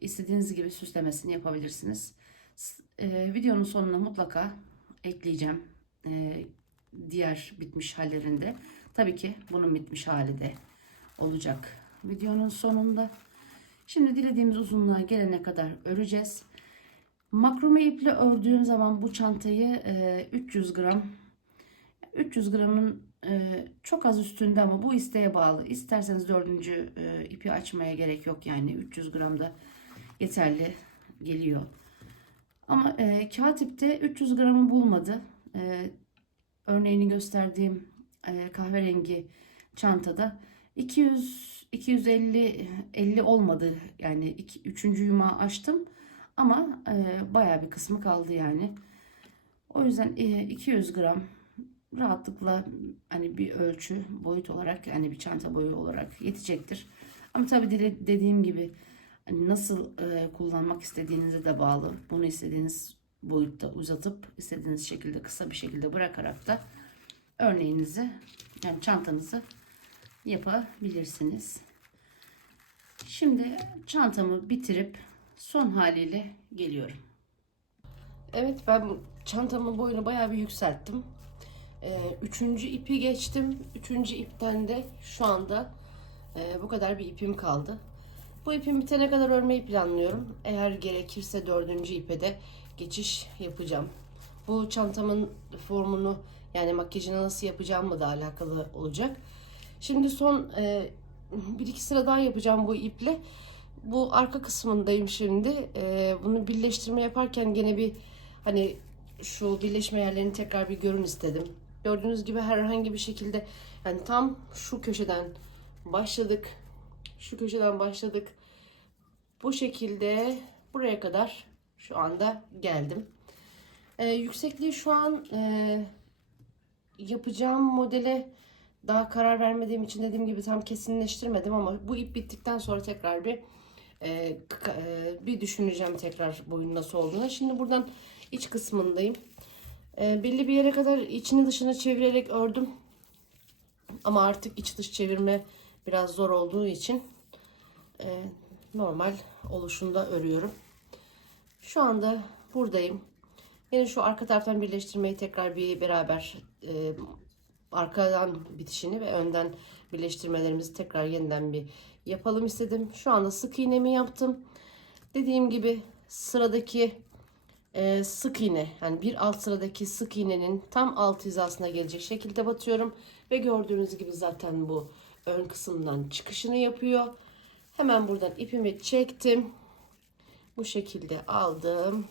istediğiniz gibi süslemesini yapabilirsiniz. Videonun sonuna mutlaka ekleyeceğim. E, Diğer bitmiş hallerinde. Tabii ki bunun bitmiş hali de olacak videonun sonunda. Şimdi dilediğimiz uzunluğa gelene kadar öreceğiz. Makrome iple ördüğüm zaman bu çantayı 300 gram, 300 gramın çok az üstünde, ama bu isteğe bağlı. İsterseniz dördüncü ipi açmaya gerek yok, yani 300 gram da yeterli geliyor. Ama kağıt ipte 300 gramı bulmadı. Örneğini gösterdiğim kahverengi çantada 200-250 olmadı. Yani üçüncü yumağı açtım ama bayağı bir kısmı kaldı yani. O yüzden 200 gram rahatlıkla, hani bir ölçü boyut olarak, yani bir çanta boyu olarak yetecektir. Ama tabii dediğim gibi hani nasıl kullanmak istediğinize de bağlı. Bunu istediğiniz boyutta uzatıp istediğiniz şekilde kısa bir şekilde bırakarak da örneğinizi, yani çantanızı yapabilirsiniz. Şimdi çantamı bitirip son haliyle geliyorum. Evet, ben çantamın boyunu bayağı bir yükselttim. Üçüncü ipi geçtim. Üçüncü ipten de şu anda bu kadar bir ipim kaldı. Bu ipim bitene kadar örmeyi planlıyorum. Eğer gerekirse dördüncü ipe de geçiş yapacağım. Bu çantamın formunu, yani makyajını nasıl yapacağımla da alakalı olacak. Şimdi son bir iki sıra daha yapacağım bu iple. Bu arka kısmındayım şimdi. Bunu birleştirme yaparken gene bir, hani şu birleşme yerlerini tekrar bir görün istedim. Gördüğünüz gibi herhangi bir şekilde, yani tam şu köşeden başladık. Şu köşeden başladık. Bu şekilde buraya kadar şu anda geldim. Yüksekliği şu an yapacağım modele daha karar vermediğim için, dediğim gibi tam kesinleştirmedim, ama bu ip bittikten sonra tekrar bir düşüneceğim tekrar boyun nasıl olduğunu. Şimdi buradan iç kısmındayım. Belli bir yere kadar içini dışını çevirerek ördüm. Ama artık iç dış çevirme biraz zor olduğu için normal oluşunda örüyorum. Şu anda buradayım. Yine şu arka taraftan birleştirmeyi tekrar bir beraber arkadan bitişini ve önden birleştirmelerimizi tekrar yeniden bir yapalım istedim. Şu anda sık iğnemi yaptım. Dediğim gibi sıradaki sık iğne, yani bir alt sıradaki sık iğnenin tam alt hizasına gelecek şekilde batıyorum. Ve gördüğünüz gibi zaten bu ön kısımdan çıkışını yapıyor. Hemen buradan ipimi çektim. Bu şekilde aldım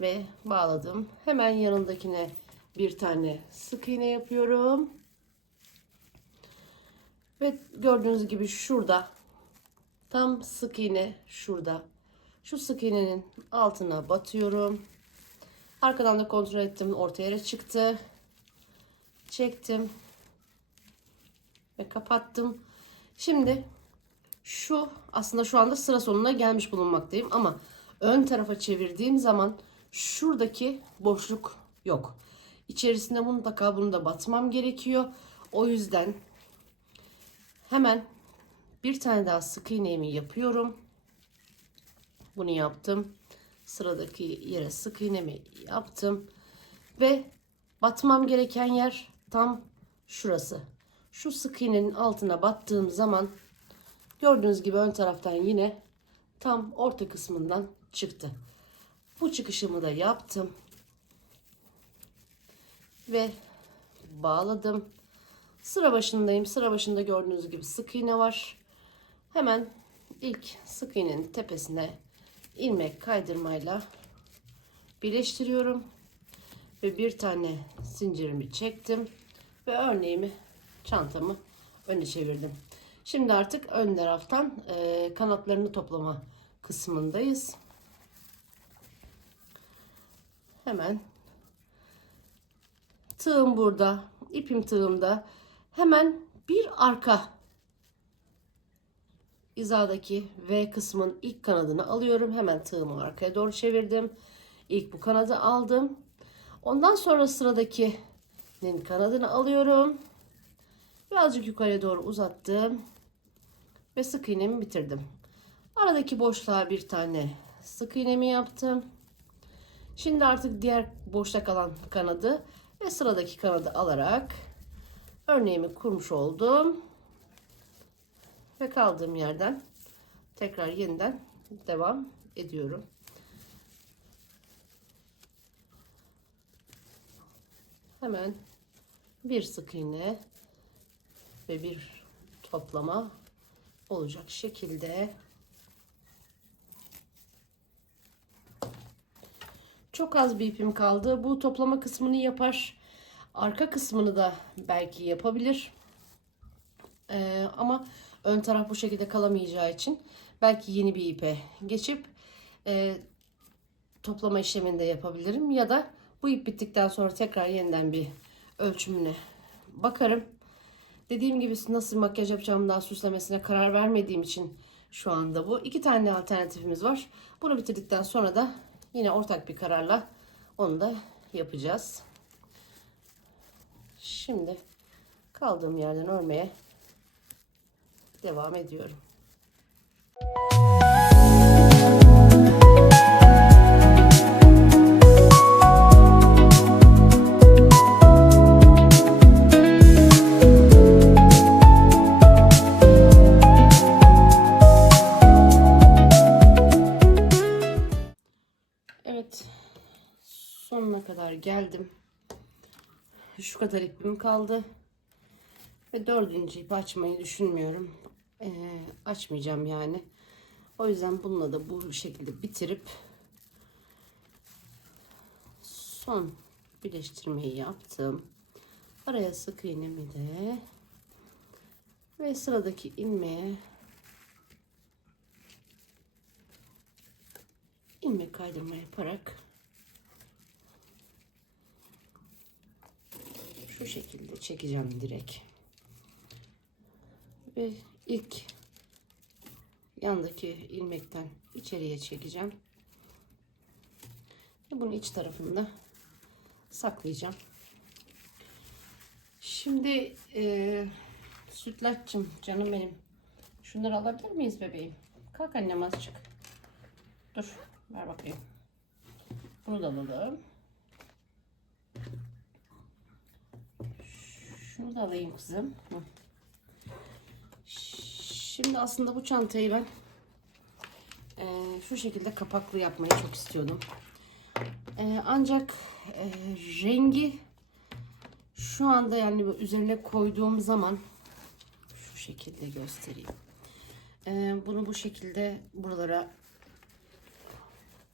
ve bağladım. Hemen yanındakine bir tane sık iğne yapıyorum. Ve gördüğünüz gibi şurada tam sık iğne şurada. Şu sık iğnenin altına batıyorum. Arkadan da kontrol ettim. Orta yere çıktı. Çektim. Ve kapattım. Şimdi aslında şu anda sıra sonuna gelmiş bulunmaktayım. Ama ön tarafa çevirdiğim zaman şuradaki boşluk yok. İçerisine mutlaka bunu da batmam gerekiyor. O yüzden hemen bir tane daha sık iğnemi yapıyorum. Bunu yaptım. Sıradaki yere sık iğnemi yaptım. Ve batmam gereken yer tam şurası. Şu sık iğnenin altına battığım zaman gördüğünüz gibi ön taraftan yine tam orta kısmından çıktı. Bu çıkışımı da yaptım. Ve bağladım. Sıra başındayım. Sıra başında gördüğünüz gibi sık iğne var. Hemen ilk sık iğnenin tepesine ilmek kaydırmayla birleştiriyorum. Ve bir tane zincirimi çektim. Ve örneğimi, çantamı öne çevirdim. Şimdi artık ön taraftan kanatlarını toplama kısmındayız. Hemen tığım burada, ipim tığımda. Hemen bir arka hizadaki V kısmın ilk kanadını alıyorum. Hemen tığımı arkaya doğru çevirdim. İlk bu kanadı aldım. Ondan sonra sıradakinin kanadını alıyorum. Birazcık yukarıya doğru uzattım. Ve sık iğnemi bitirdim. Aradaki boşluğa bir tane sık iğnemi yaptım. Şimdi artık diğer boşta kalan kanadı ve sıradaki kanadı alarak örneğimi kurmuş oldum. Ve kaldığım yerden tekrar yeniden devam ediyorum. Hemen bir sık iğne ve bir toplama olacak şekilde. Çok az bir ipim kaldı. Bu toplama kısmını yapar. Arka kısmını da belki yapabilir. Ama ön taraf bu şekilde kalamayacağı için belki yeni bir ipe geçip toplama işlemini de yapabilirim. Ya da bu ip bittikten sonra tekrar yeniden bir ölçümüne bakarım. Dediğim gibi nasıl makyaj yapacağım, daha süslemesine karar vermediğim için şu anda bu. İki tane alternatifimiz var. Bunu bitirdikten sonra da yine ortak bir kararla onu da yapacağız. Şimdi kaldığım yerden örmeye devam ediyorum. Evet, sonuna kadar geldim. Şu kadar ipim kaldı. Ve dördüncü ipi açmayı düşünmüyorum. Açmayacağım yani. O yüzden bununla da bu şekilde bitirip son birleştirmeyi yaptım. Araya sık iğnemi de ve sıradaki ilmeğe ilmek kaydırma yaparak şu şekilde çekeceğim direkt. Ve ilk yandaki ilmekten içeriye çekeceğim. Ve bunu iç tarafında saklayacağım. Şimdi Sütlaç'cığım, canım benim, şunları alabilir miyiz bebeğim? Kalk annem, azıcık. Dur, ver bakayım. Bunu da alalım. Şunu da alayım kızım. Şimdi aslında bu çantayı ben şu şekilde kapaklı yapmayı çok istiyordum. Ancak rengi şu anda, yani üzerine koyduğum zaman şu şekilde göstereyim. Bunu bu şekilde buralara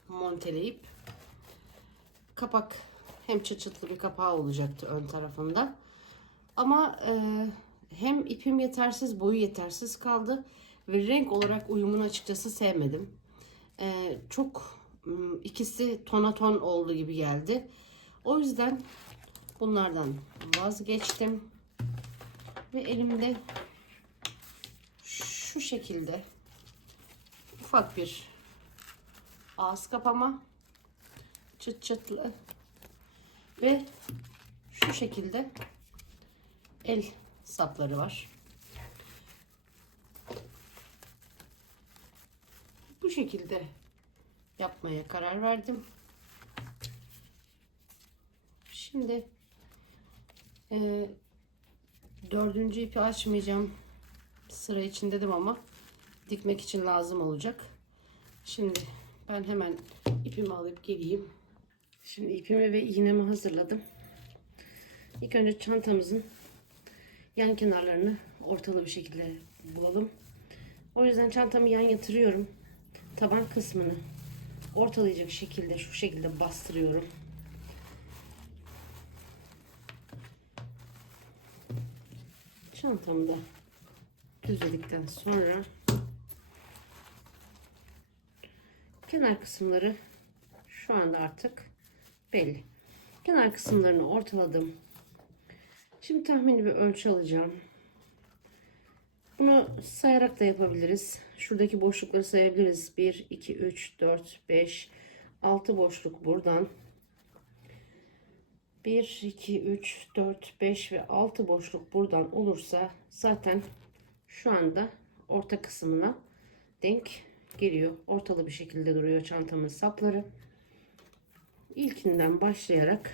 monteleyip kapak, hem çıt bir kapağı olacaktı ön tarafında. Ama hem ipim yetersiz, boyu yetersiz kaldı ve renk olarak uyumunu açıkçası sevmedim. Çok ikisi tona ton oldu gibi geldi. O yüzden bunlardan vazgeçtim ve elimde şu şekilde ufak bir ağız kapama, çıt çıtlı ve şu şekilde el sapları var. Bu şekilde yapmaya karar verdim. Şimdi dördüncü ipi açmayacağım. Sıra için dedim ama dikmek için lazım olacak. Şimdi ben hemen ipimi alıp geleyim. Şimdi ipimi ve iğnemi hazırladım. İlk önce çantamızın yan kenarlarını ortalı bir şekilde bulalım. O yüzden çantamı yan yatırıyorum. Taban kısmını ortalayacak şekilde şu şekilde bastırıyorum. Çantamı da düzledikten sonra kenar kısımları şu anda artık belli. Kenar kısımlarını ortaladım. Şimdi tahmini bir ölçü alacağım. Bunu sayarak da yapabiliriz. Şuradaki boşlukları sayabiliriz. 1, 2, 3, 4, 5, 6 boşluk buradan. 1, 2, 3, 4, 5 ve 6 boşluk buradan olursa zaten şu anda orta kısmına denk geliyor. Ortalı bir şekilde duruyor çantamın sapları. ilkinden başlayarak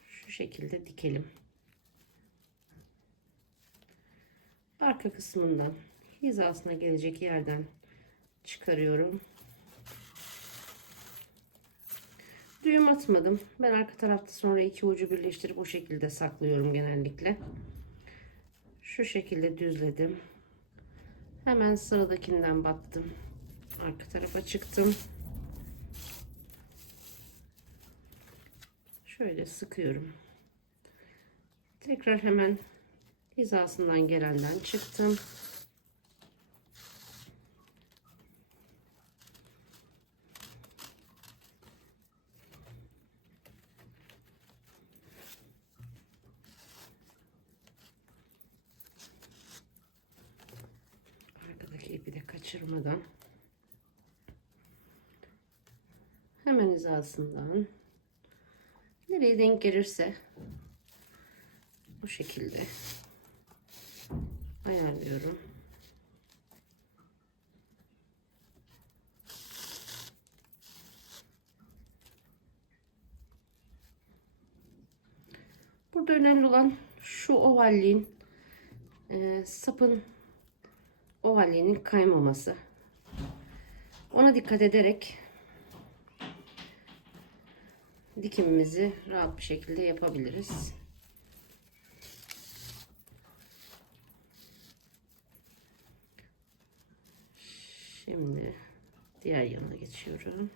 şu şekilde dikelim. Arka kısmından hizasına gelecek yerden çıkarıyorum. Düğüm atmadım. Ben arka tarafta sonra iki ucu birleştirip o şekilde saklıyorum genellikle. Şu şekilde düzledim. Hemen sıradakinden battım. Arka tarafa çıktım. Şöyle sıkıyorum. Tekrar hemen hizasından gelenden çıktım. Arkadaki ipi de kaçırmadan hemen hizasından nereye denk gelirse bu şekilde ayarlıyorum. Burada önemli olan şu ovalliğin sapın ovalliğinin kaymaması. Ona dikkat ederek dikimimizi rahat bir şekilde yapabiliriz. Şimdi diğer yanına geçiyorum.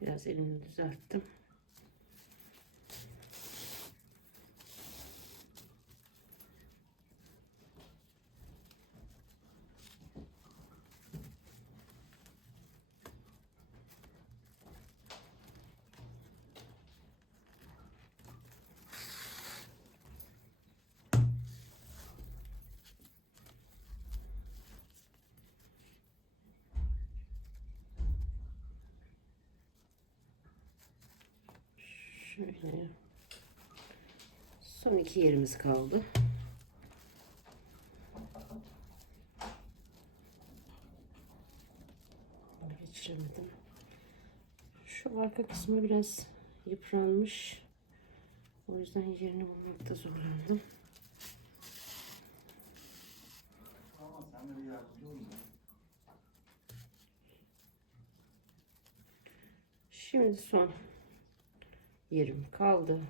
Biraz elimi düzelttim. Şöyle. Son iki yerimiz kaldı. Geçiremedim. Şu arka kısmı biraz yıpranmış. O yüzden yerini bulmakta zorlandım. Şimdi son yerim kaldı.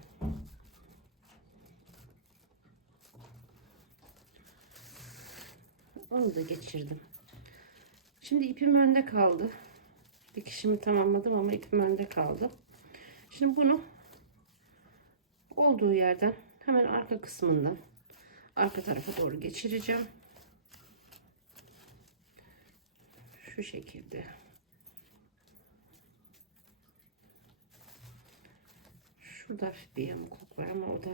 Onu da geçirdim. Şimdi ipim önde kaldı. Dikişimi tamamladım ama ipim önde kaldı. Şimdi bunu olduğu yerden hemen arka kısmından arka tarafa doğru geçireceğim. Şu şekilde. Şurada hafif bir yamukluk var ama o da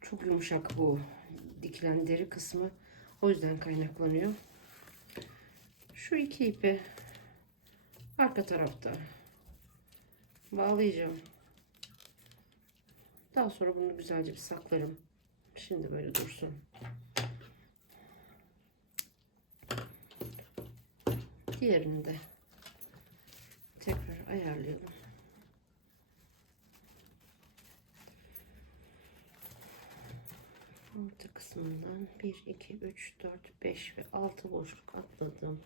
çok yumuşak, bu dikilen deri kısmı. O yüzden kaynaklanıyor. Şu iki ipi arka tarafta bağlayacağım. Daha sonra bunu güzelce bir saklarım. Şimdi böyle dursun. Diğerini de tekrar ayarlayalım. Orta kısmından 1, 2, 3, 4, 5 ve 6 boşluk atladım.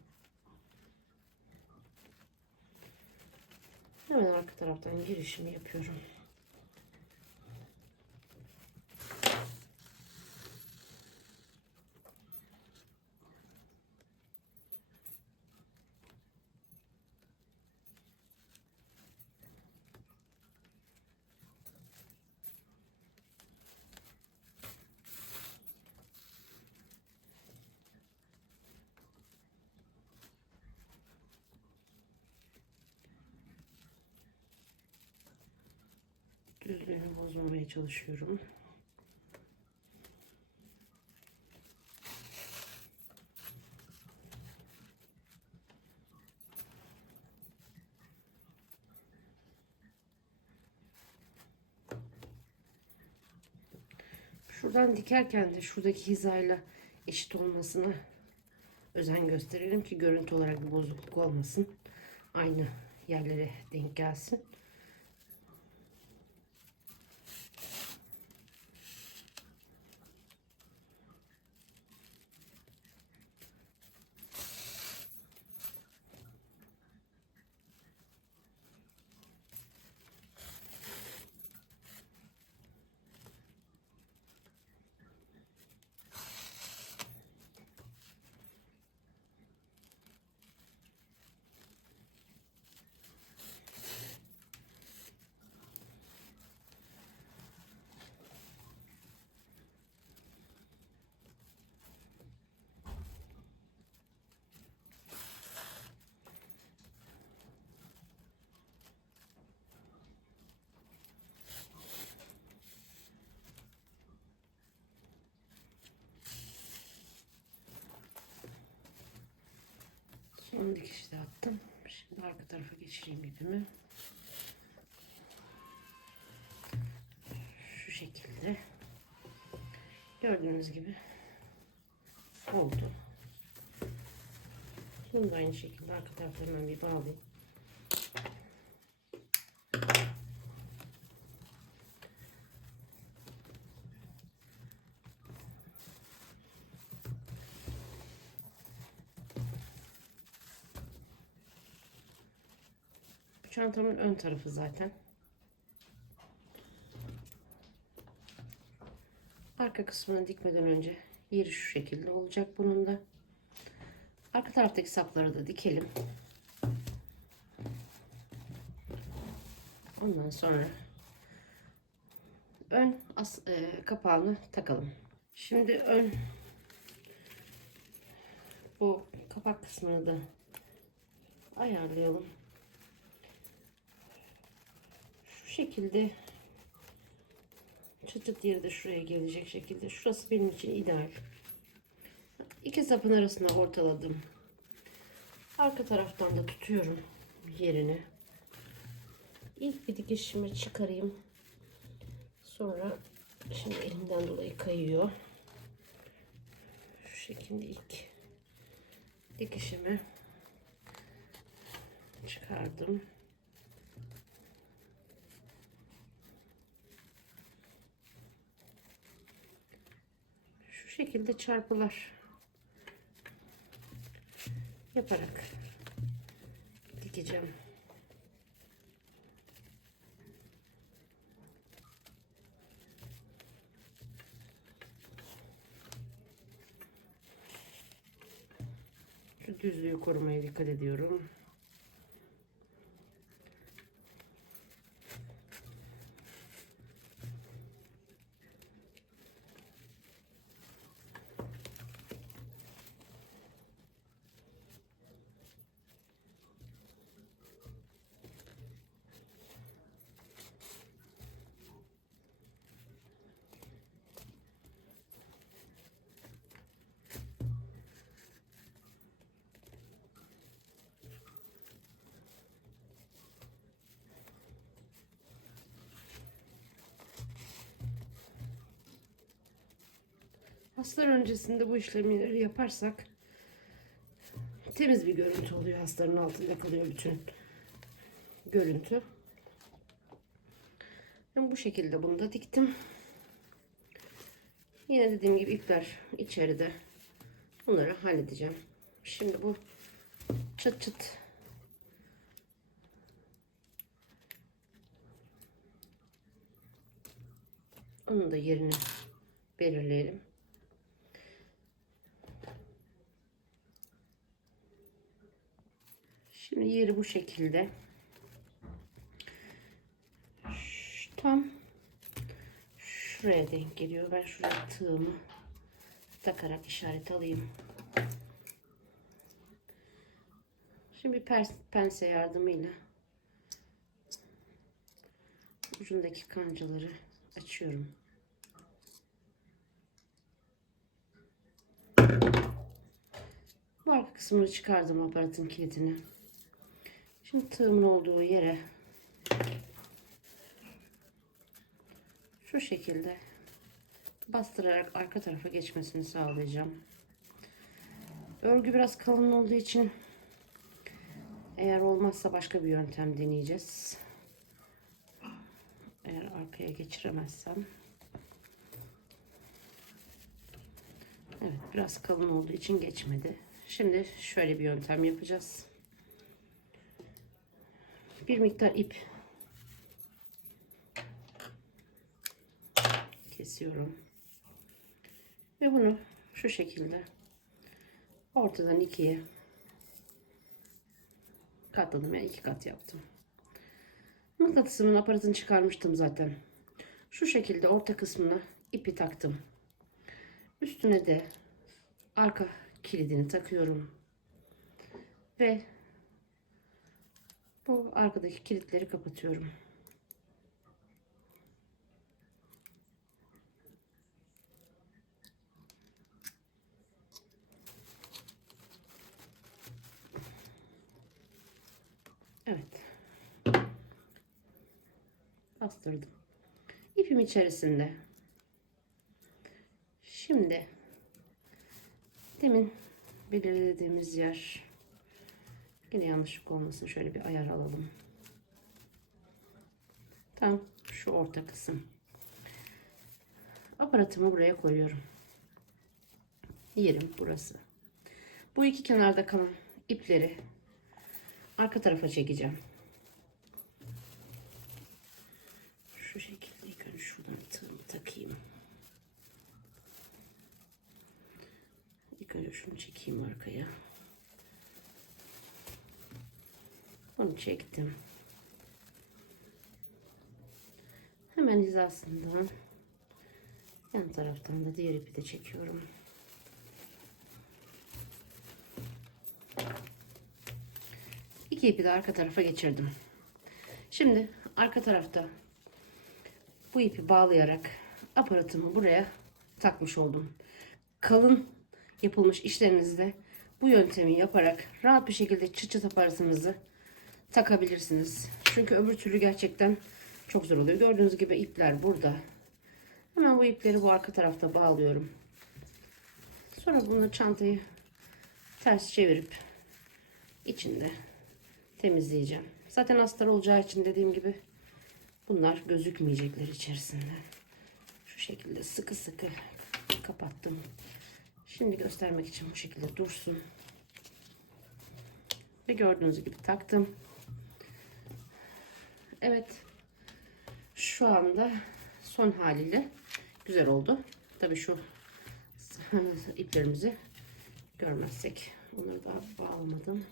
Hemen arka taraftan girişimi yapıyorum. Düzlüğünü bozmamaya çalışıyorum. Şuradan dikerken de şuradaki hizayla eşit olmasına özen gösterelim ki görüntü olarak bir bozukluk olmasın. Aynı yerlere denk gelsin. Son dikişi de attım. Şimdi arka tarafa geçireyim ipimi. Şu şekilde. Gördüğünüz gibi oldu. Bunu da aynı şekilde arka taraflarından bir bağlayayım. Bu çantamın ön tarafı zaten. Arka kısmını dikmeden önce yeri şu şekilde olacak bunun da. Arka taraftaki sapları da dikelim. Ondan sonra ön kapağını takalım. Şimdi ön bu kapak kısmını da ayarlayalım. Şu şekilde çıt çıt yeri de şuraya gelecek şekilde. Şurası benim için ideal. İki sapın arasına ortaladım. Arka taraftan da tutuyorum yerini. İlk bir dikişimi çıkarayım. Sonra şimdi elimden dolayı kayıyor. Şu şekilde ilk dikişimi çıkardım. Şu şekilde çarpılar yaparak dikeceğim. Şu düzlüğü korumaya dikkat ediyorum. Haslar öncesinde bu işlemleri yaparsak temiz bir görüntü oluyor. Hasların altında kalıyor bütün görüntü. Ben bu şekilde bunu da diktim. Yine dediğim gibi ipler içeride. Bunları halledeceğim. Şimdi bu çıt çıt onun da yerini belirleyelim. Şimdi yeri bu şekilde. Tam şuraya denk geliyor. Ben şuraya tığımı takarak işaret alayım. Şimdi pense yardımıyla ucundaki kancaları açıyorum. Bu arka kısmını çıkardım aparatın kilidini. Şimdi tığımın olduğu yere şu şekilde bastırarak arka tarafa geçmesini sağlayacağım. Örgü biraz kalın olduğu için eğer olmazsa başka bir yöntem deneyeceğiz. Eğer arkaya geçiremezsem. Evet, biraz kalın olduğu için geçmedi. Şimdi şöyle bir yöntem yapacağız. Bir miktar ip kesiyorum. Ve bunu şu şekilde ortadan ikiye katladım. Yani iki kat yaptım. Mıknatısımın aparatını çıkarmıştım zaten. Şu şekilde orta kısmına ipi taktım. Üstüne de arka kilidini takıyorum. Ve bu arkadaki kilitleri kapatıyorum. Evet. Bastırdım. İpim içerisinde. Şimdi demin belirlediğimiz yer, yine yanlışlık olmasın, şöyle bir ayar alalım. Tam şu orta kısım. Aparatımı buraya koyuyorum. Yerim burası. Bu iki kenarda kalan ipleri arka tarafa çekeceğim. Şu şekilde ilk önce şuradan tığımı takayım. İlk önce şunu çekeyim arkaya. Onu çektim. Hemen hizasından yan taraftan da diğer ipi de çekiyorum. İki ipi de arka tarafa geçirdim. Şimdi arka tarafta bu ipi bağlayarak aparatımı buraya takmış oldum. Kalın yapılmış işlerinizde bu yöntemi yaparak rahat bir şekilde çıt çıt aparatınızı takabilirsiniz. Çünkü öbür türlü gerçekten çok zor oluyor. Gördüğünüz gibi ipler burada. Hemen bu ipleri bu arka tarafta bağlıyorum. Sonra bunu çantayı ters çevirip içinde temizleyeceğim. Zaten astar olacağı için dediğim gibi bunlar gözükmeyecekler içerisinde. Şu şekilde sıkı sıkı kapattım. Şimdi göstermek için bu şekilde dursun. Ve gördüğünüz gibi taktım. Evet. Şu anda son haliyle güzel oldu. Tabii şu iplerimizi görmezsek. Onları daha bağlamadım.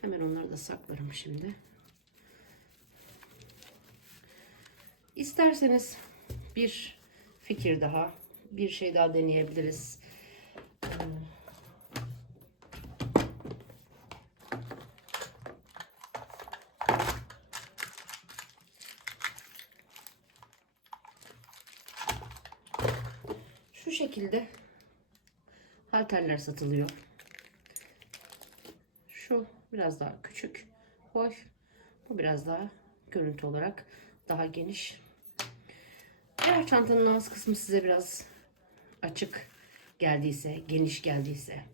Hemen onları da saklarım şimdi. İsterseniz bir fikir daha, bir şey daha deneyebiliriz. Şu şekilde halterler satılıyor. Şu biraz daha küçük, hoş. Bu biraz daha görüntü olarak daha geniş. Eğer çantanın ağız kısmı size biraz açık geldiyse, geniş geldiyse,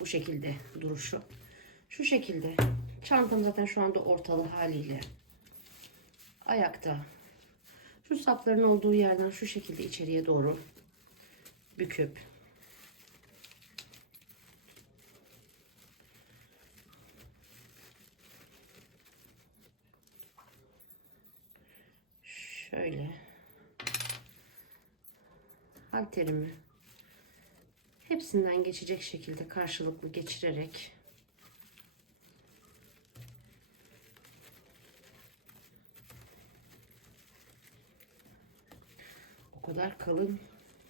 bu şekilde duruşu. Şu şekilde çantam zaten şu anda ortalı haliyle ayakta. Şu sapların olduğu yerden şu şekilde içeriye doğru büküp şöyle halterimi hepsinden geçecek şekilde karşılıklı geçirerek o kadar kalın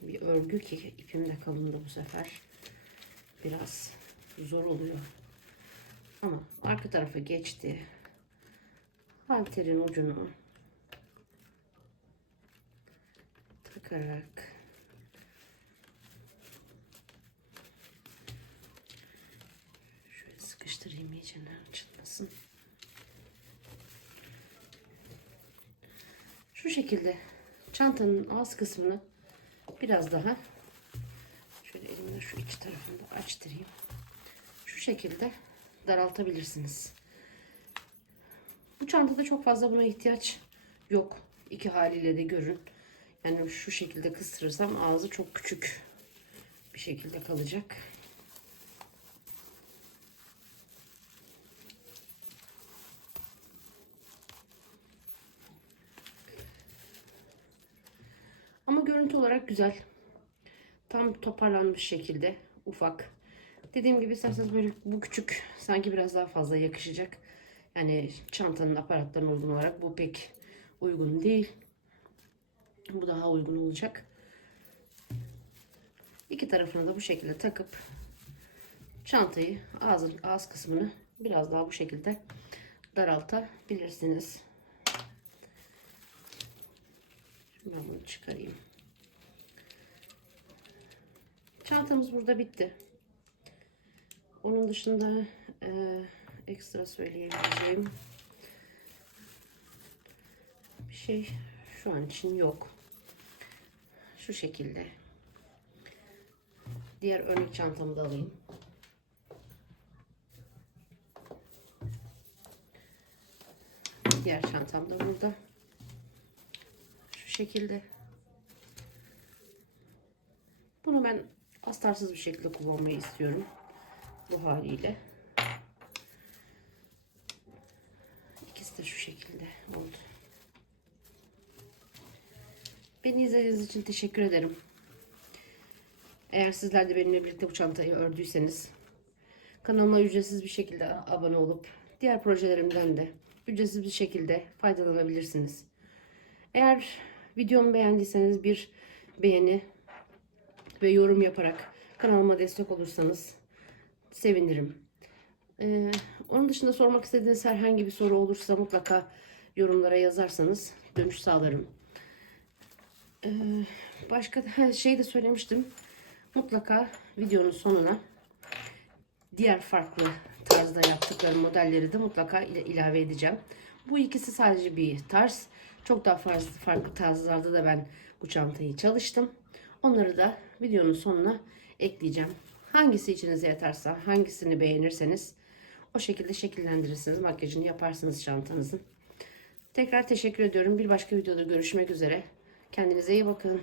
bir örgü ki ipim de kalın da bu sefer biraz zor oluyor. Ama arka tarafa geçti. Halterin ucunu takarak şöyle sıkıştırayım, iyice çıtmasın. Şu şekilde çantanın ağız kısmını Biraz daha şöyle elimle şu iç tarafını da açtırayım. Şu şekilde daraltabilirsiniz. Bu çantada çok fazla buna ihtiyaç yok. İki haliyle de görün. Yani şu şekilde kıstırırsam ağzı çok küçük bir şekilde kalacak. Ama görüntü olarak güzel. Tam toparlanmış şekilde, ufak. Dediğim gibi isterseniz böyle bu küçük sanki biraz daha fazla yakışacak. Yani çantanın aparatlarına uygun olarak bu pek uygun değil. Bu daha uygun olacak. İki tarafına da bu şekilde takıp çantayı ağız kısmını biraz daha bu şekilde daraltabilirsiniz. Şimdi ben bunu çıkarayım. Çantamız burada bitti. Onun dışında ekstra söyleyebileceğim bir şey şu an için yok. Şu şekilde. Diğer örnek çantamı da alayım. Diğer çantam da burada. Şu şekilde. Bunu ben astarsız bir şekilde kullanmayı istiyorum. Bu haliyle. İkisi de şu şekilde oldu. Beni izlediğiniz için teşekkür ederim. Eğer sizler de benimle birlikte bu çantayı ördüyseniz kanalıma ücretsiz bir şekilde abone olup diğer projelerimden de ücretsiz bir şekilde faydalanabilirsiniz. Eğer videomu beğendiyseniz bir beğeni ve yorum yaparak kanalıma destek olursanız sevinirim. Onun dışında sormak istediğiniz herhangi bir soru olursa mutlaka yorumlara yazarsanız dönüş sağlarım. Başka şey de söylemiştim. Mutlaka videonun sonuna diğer farklı tarzda yaptıklarım modelleri de mutlaka ilave edeceğim. Bu ikisi sadece bir tarz. Çok daha farklı tarzlarda da ben bu çantayı çalıştım. Onları da videonun sonuna ekleyeceğim. Hangisi içinize yatarsa, hangisini beğenirseniz o şekilde şekillendirirsiniz. Makyajını yaparsınız çantanızın. Tekrar teşekkür ediyorum. Bir başka videoda görüşmek üzere. Kendinize iyi bakın.